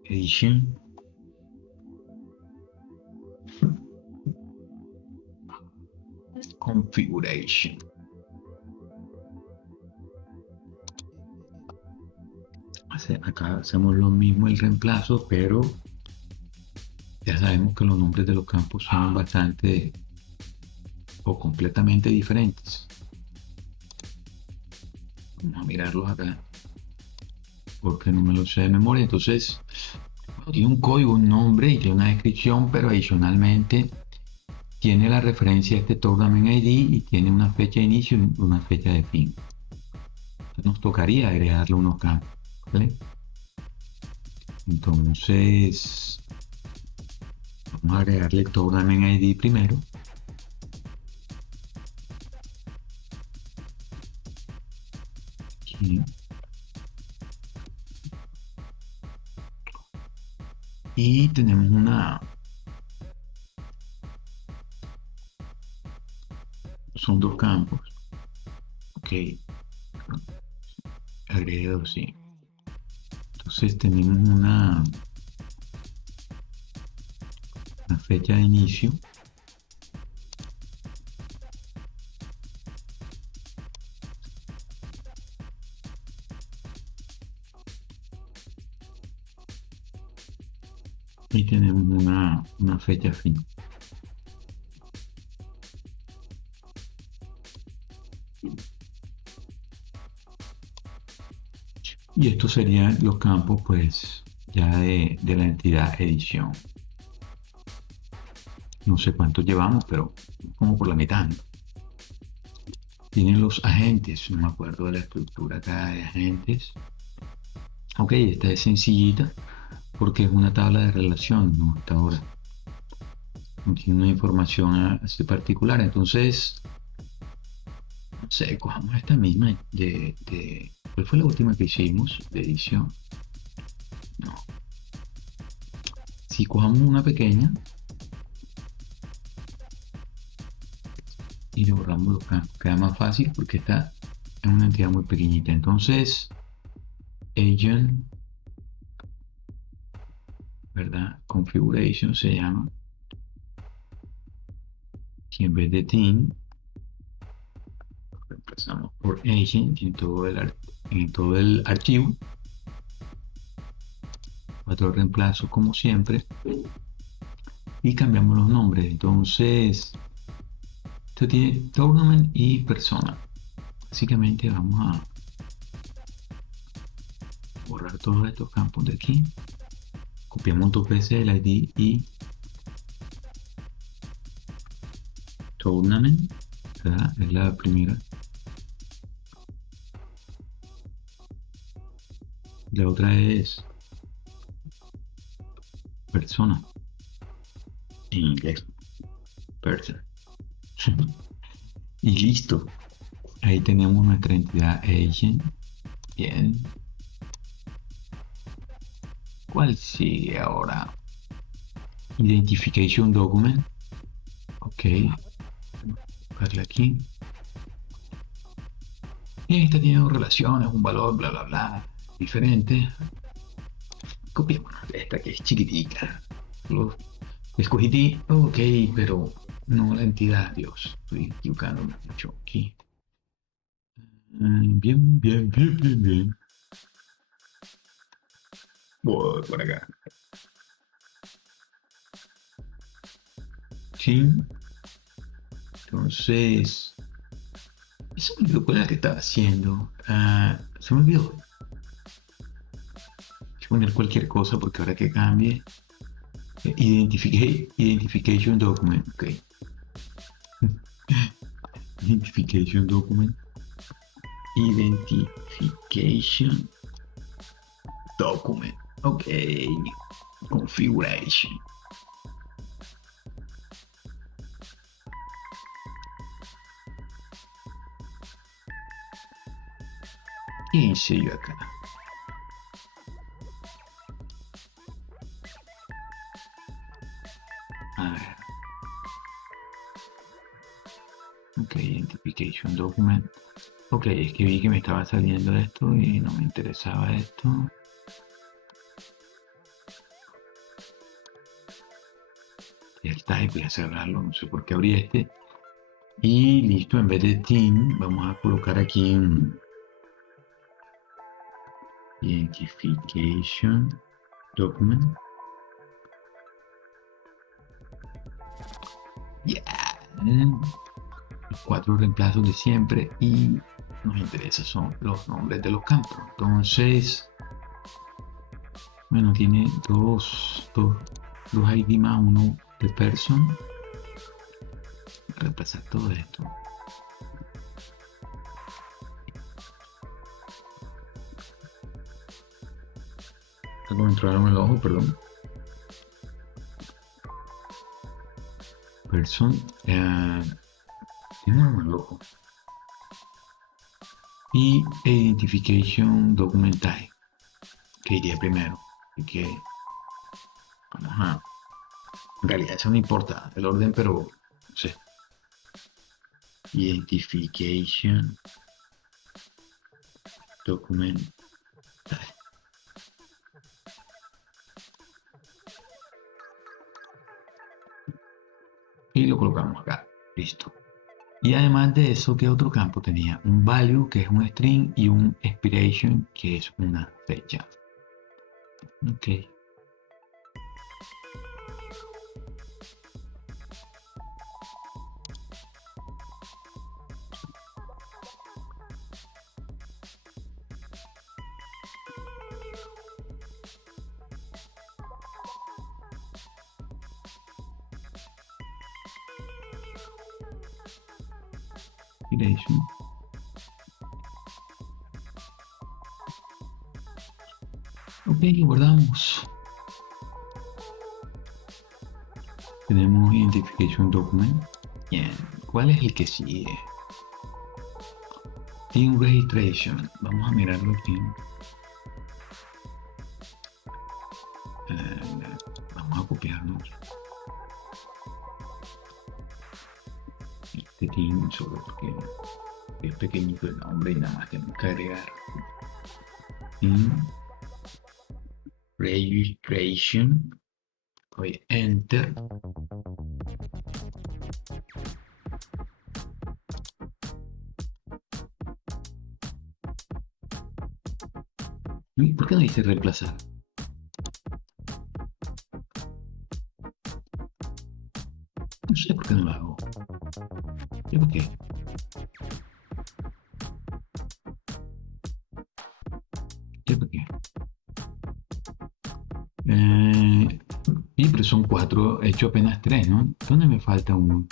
edition. Configuration. Acá hacemos lo mismo el reemplazo, pero ya sabemos que los nombres de los campos son bastante o completamente diferentes. Vamos a mirarlos acá porque no me lo sé de memoria. Entonces, bueno, tiene un código, un nombre y tiene una descripción, pero adicionalmente tiene la referencia a este Tournament ID y tiene una fecha de inicio y una fecha de fin. Entonces, nos tocaría agregarle unos campos, ¿vale? Entonces, vamos a agregarle Tournament ID primero. Aquí. Y tenemos son 2 campos. Ok, agregué 2, sí. Entonces tenemos una fecha de inicio. Y tenemos una fecha fin. Y estos serían los campos, pues, ya de la entidad edición. No sé cuántos llevamos, pero como por la mitad, ¿no? Tienen los agentes, no me acuerdo de la estructura acá de agentes. Ok, esta es sencillita porque es una tabla de relación, ¿no? Hasta ahora no tiene una información así particular. Entonces, no sé, cojamos esta misma ¿cuál fue la última que hicimos de edición? No. Si cojamos una pequeña y le borramos los campos, queda más fácil porque esta es una entidad muy pequeñita. Entonces, agent, ¿verdad? Configuration se llama. Y en vez de team, reemplazamos por agent en todo el archivo. 4 reemplazos como siempre. Y cambiamos los nombres. Entonces, esto tiene tournament y persona. Básicamente vamos a borrar todos estos campos de aquí. Copiamos 2 veces el ID y tournament, ¿verdad? Es la primera. La otra es persona en inglés. Person. Y listo. Ahí tenemos nuestra entidad agent. Bien. ¿Cuál sigue ahora? Identification document. Ok. Buscarle aquí. Y esta tiene 2 relaciones, un valor, bla, bla, bla, diferente. Copiamos esta que es chiquitica. Lo escogí ti, ok, pero no la entidad, Dios. Estoy equivocándome mucho aquí. Bien, bien, bien, bien, bien. Voy por acá. Sí. Entonces, se me olvidó cuál era la que estaba haciendo. Se me olvidó. Voy a poner cualquier cosa porque ahora que cambie. Identification document. Ok. Identification document. Identification document. Ok. Configuration. ¿Qué hice yo acá? A ver. Ok, identification document. Ok, es que vi que me estaba saliendo esto y no me interesaba esto. Ya está, y voy a cerrarlo, no sé por qué abrí este. Y listo, en vez de team, vamos a colocar aquí un identification document. Yeah. Los 4 reemplazos de siempre y nos interesa son los nombres de los campos. Entonces, bueno, tiene dos ID más uno de person. Voy a reemplazar todo esto. Tengo que controlar el ojo, perdón. Person. Tiene un ojo. Y identification document type, que iría primero. Así que vamos a. En realidad eso no importa el orden, pero no sé. Identification document type. Y lo colocamos acá. Listo. Y además de eso, ¿qué otro campo tenía? Un value, que es un string, y un expiration, que es una fecha. Ok. Expiration. Ok, lo guardamos. Tenemos identification document. Bien. ¿Cuál es el que sigue? Team registration. Vamos a mirarlo aquí. Vamos a copiarlo. Este team solo porque es pequeñito el nombre y nada más tenemos que agregar. Team registration. Voy enter. ¿Y por qué no dice reemplazar? No sé por qué no lo hago. ¿Y por qué? ¿Y por qué? Y pero son 4, he hecho apenas 3, ¿no? ¿Dónde me falta uno?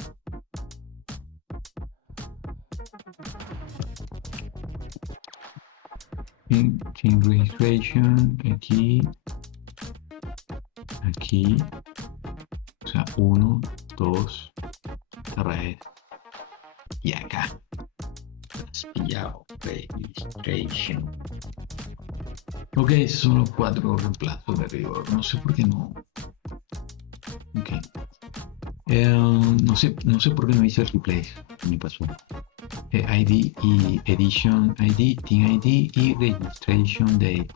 Team registration, aquí, aquí, o sea, 1, 2, red y acá. Has pillado registration. Ok, esos son los 4 reemplazos de rigor. No sé por qué no. Ok. No sé por qué no hice el replace. Me pasó. ID y edition ID, team ID y registration date.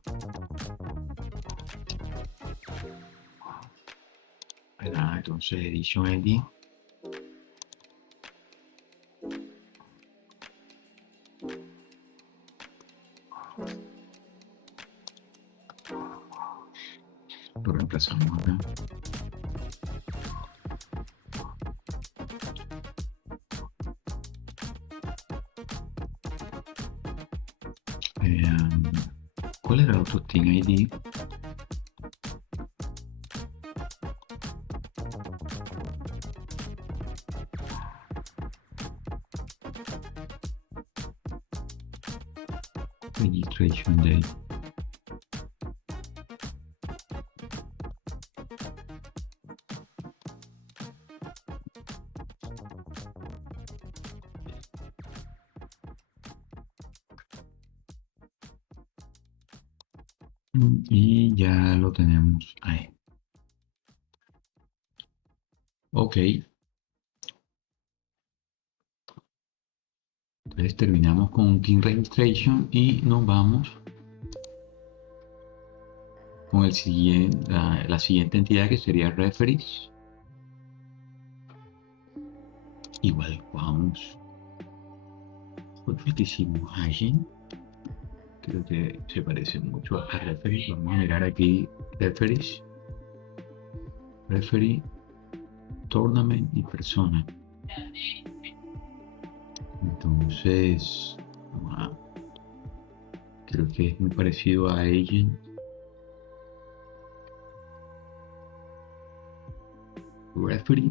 ¿verdad? Entonces Edition ID. Lo reemplazamos acá. ¿Cuál era el otro Team ID? Registration Date. Y ya lo tenemos ahí. Ok. Entonces terminamos con Team Registration y nos vamos con el siguiente, la siguiente entidad, que sería Referees. Igual vamos, porque hicimos Agent, creo que se parece mucho a Referees. Vamos a mirar aquí Referees, Referee, Tournament y Persona. Entonces creo que es muy parecido a Agent. Referee.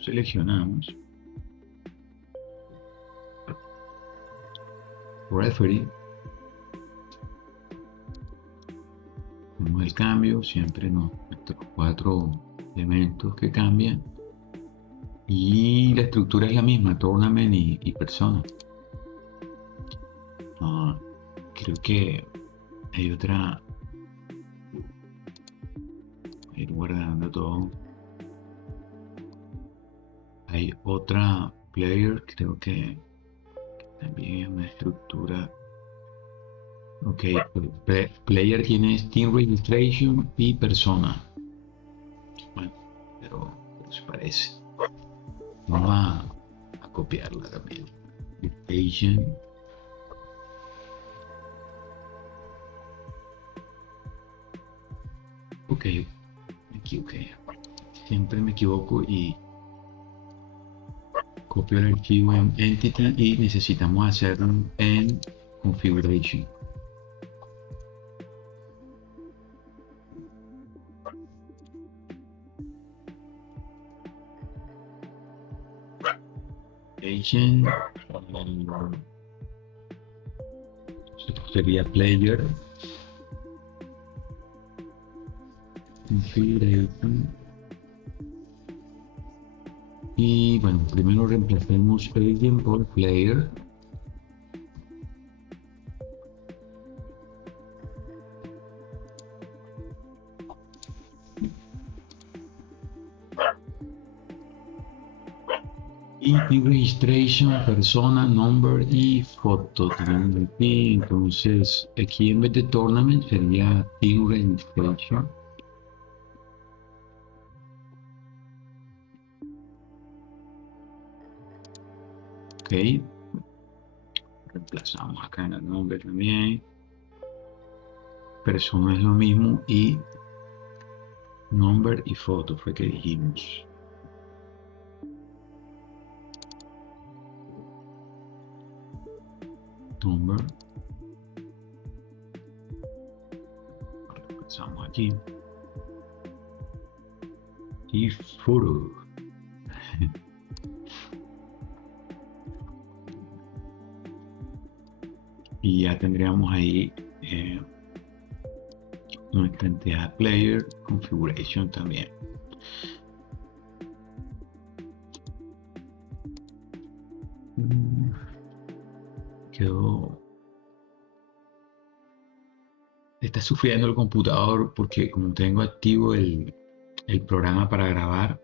Seleccionamos Referee. Hacemos el cambio, siempre nuestros 4 elementos que cambian. Y la estructura es la misma, Tournament y Persona. Creo que hay otra. Ir guardando todo. Hay otra player, creo que también es una estructura. Ok, player tiene Team Registration y Persona. Bueno, pero se parece. Vamos a copiarla también. Agent. Ok, me equivoqué. Siempre me equivoco y copio el archivo en Entity y necesitamos hacerlo en Configuration. Agent. Esto sería Player. Configuration. Y bueno, primero reemplacemos Agent por Player. Y registration, persona, number y foto tenemos aquí. Entonces aquí en vez de tournament sería team registration. Ok, reemplazamos acá en el nombre también. Persona es lo mismo y number y foto fue que dijimos. Number. Reemplazamos aquí. Y foto. Y ya tendríamos ahí nuestra entidad player configuration también. Quedó. Está sufriendo el computador porque como tengo activo el programa para grabar,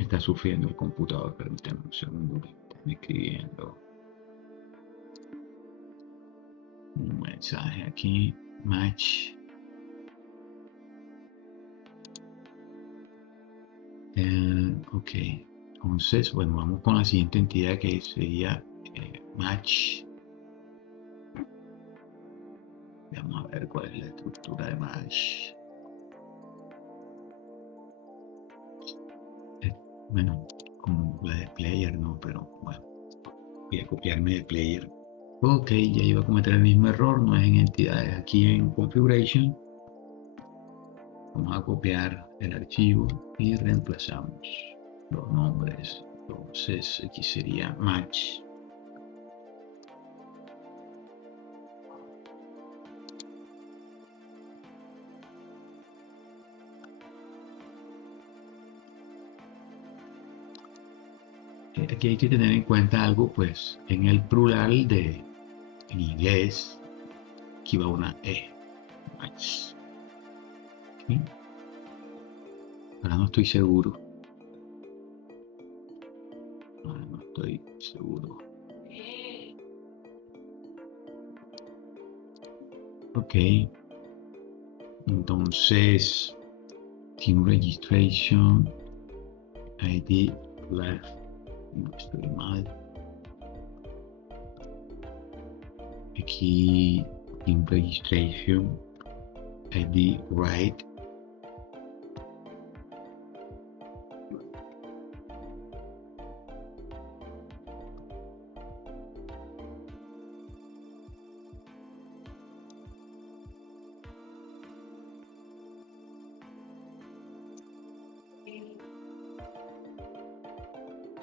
está sufriendo el computador. Permítanme un segundo, estoy escribiendo. un mensaje aquí, match. Ok, entonces, bueno, vamos con la siguiente entidad que sería match. Vamos a ver cuál es la estructura de match. Bueno, como la de player, no, pero bueno, voy a copiarme de player. Ok, ya iba a cometer el mismo error, no es en entidades, aquí en configuration. Vamos a copiar el archivo y reemplazamos los nombres. Entonces aquí sería match. Aquí hay que tener en cuenta algo, pues en el plural en inglés, aquí va una E, match. ¿Sí? Ahora no estoy seguro. Ahora no estoy seguro. Ok. Entonces, team registration, ID left, no estoy mal. Aquí, team registration, ID right.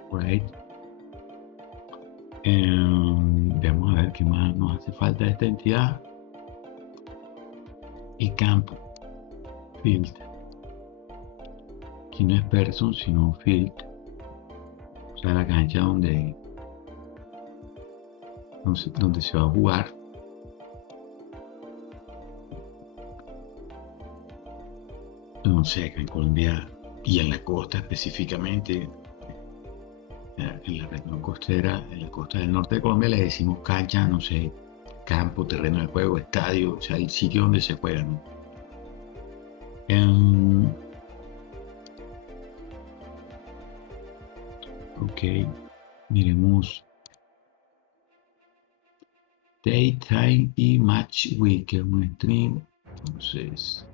Right. Vamos a ver qué más nos hace falta de esta entidad. El campo, field. Aquí no es person, sino field. O sea, la cancha donde se va a jugar. No sé, acá en Colombia y en la costa específicamente, en la región costera, en la costa del norte de Colombia le decimos cancha, no sé, campo, terreno de juego, estadio, o sea, el sitio donde se juega, ¿no? Ok, miremos daytime y match week, que es un stream, entonces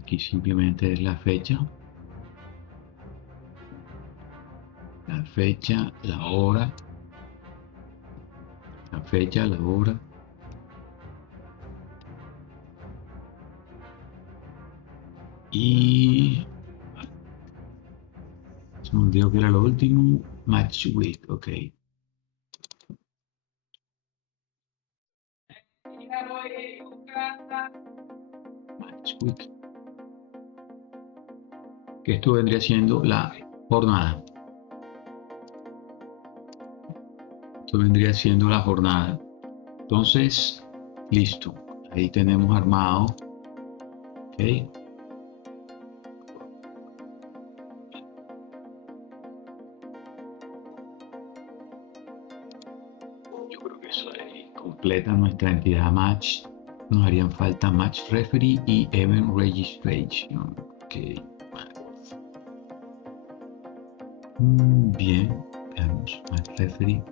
aquí simplemente es la fecha, la hora, la fecha, la hora. Y se me olvidó que era lo último, match week, ok. Match week. Que esto vendría siendo la jornada. Esto vendría siendo la jornada. Entonces, listo. Ahí tenemos armado. Ok. Yo creo que eso ahí completa nuestra entidad match. Nos harían falta match referee y event registration. Ok. Bien. Veamos. Match referee.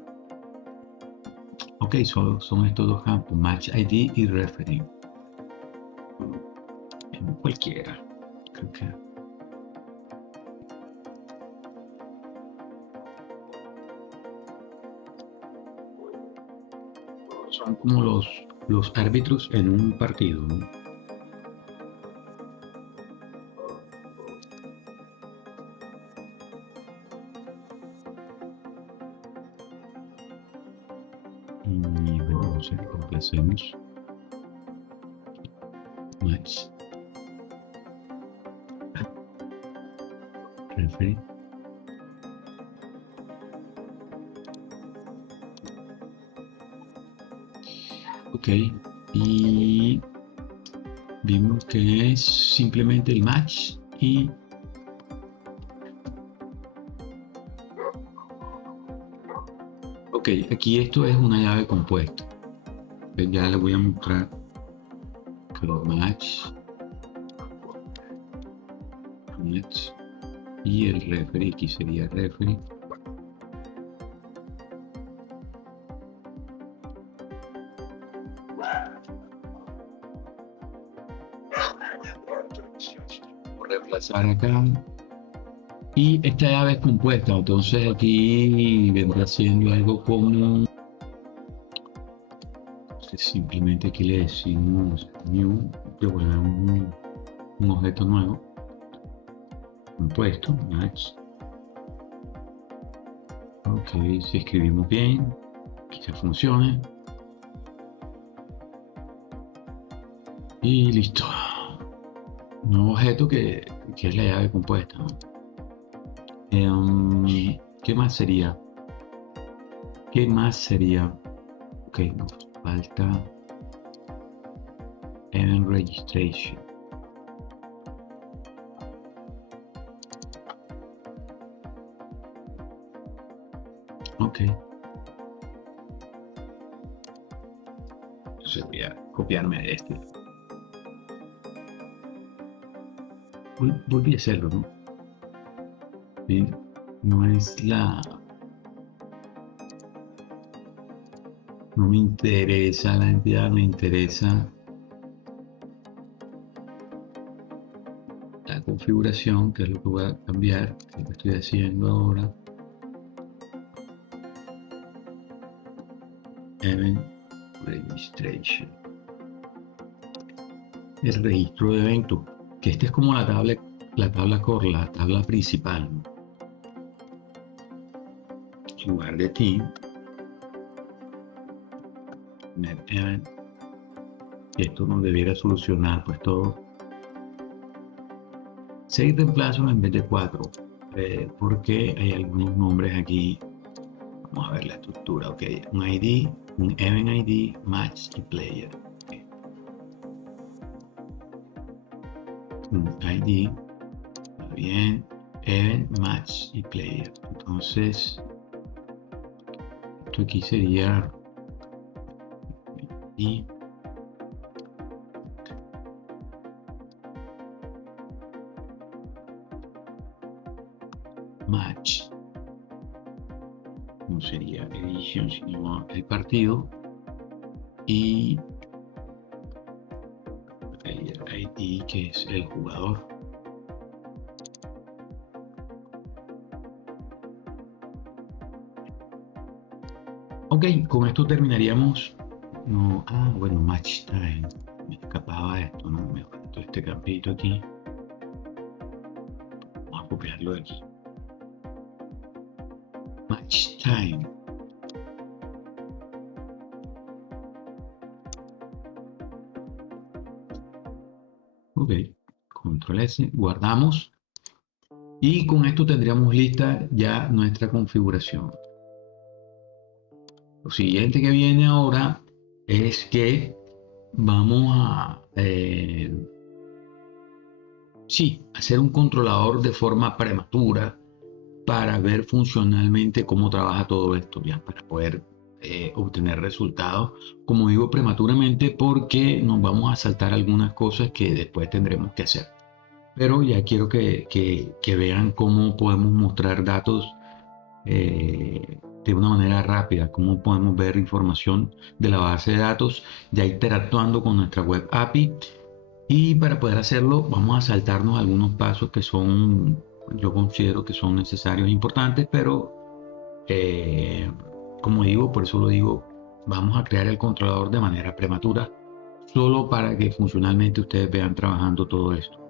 Ok, solo son estos dos campos, match ID y referee. En cualquiera. Creo que. Son como los árbitros en un partido, ¿no? Y bueno, no sé, complacemos. Match. Referee. Ok, y vimos que es simplemente el match y ok, Ok, aquí esto es una llave compuesta. Ya les voy a mostrar que match y el referee, aquí sería el referee. Reemplazar acá. Y esta llave es compuesta, entonces aquí vendrá siendo algo como, simplemente aquí le decimos new, le ponemos un objeto nuevo, compuesto, match. Ok, si escribimos bien, quizás funcione. Y listo. Un nuevo objeto que es la llave compuesta, ¿no? ¿Qué más sería? ¿Qué más sería? Ok, nos falta event registration. Ok. Entonces voy a copiarme de este. Volví a hacerlo, ¿no? Sí, no es la... No me interesa la entidad, me interesa la configuración, que es lo que voy a cambiar, que lo estoy haciendo ahora. Event registration. El registro de evento, que este es como la tabla core, la tabla principal, ¿no? En lugar de team, event, y esto nos debiera solucionar pues todo. 6 reemplazos en vez de 4, porque hay algunos nombres aquí. Vamos a ver la estructura. Ok, un ID, un event ID, match y player. Okay. Un ID, bien, event, match y player. Entonces, esto aquí sería ID, match. No sería edition, sino el partido. Y el ID, que es el jugador. Ok, con esto terminaríamos. No, bueno, match time. Me escapaba esto, ¿no? Me faltó este campito aquí. Vamos a copiarlo de aquí. Match time. Ok, control S, guardamos. Y con esto tendríamos lista ya nuestra configuración. Lo siguiente que viene ahora es que vamos a hacer un controlador de forma prematura para ver funcionalmente cómo trabaja todo esto, ya para poder obtener resultados. Como digo, prematuramente porque nos vamos a saltar algunas cosas que después tendremos que hacer. Pero ya quiero que vean cómo podemos mostrar datos de una manera rápida, cómo podemos ver información de la base de datos ya interactuando con nuestra web API. Y para poder hacerlo vamos a saltarnos algunos pasos que son, yo considero que son necesarios e importantes, pero como digo, por eso lo digo, vamos a crear el controlador de manera prematura, solo para que funcionalmente ustedes vean trabajando todo esto.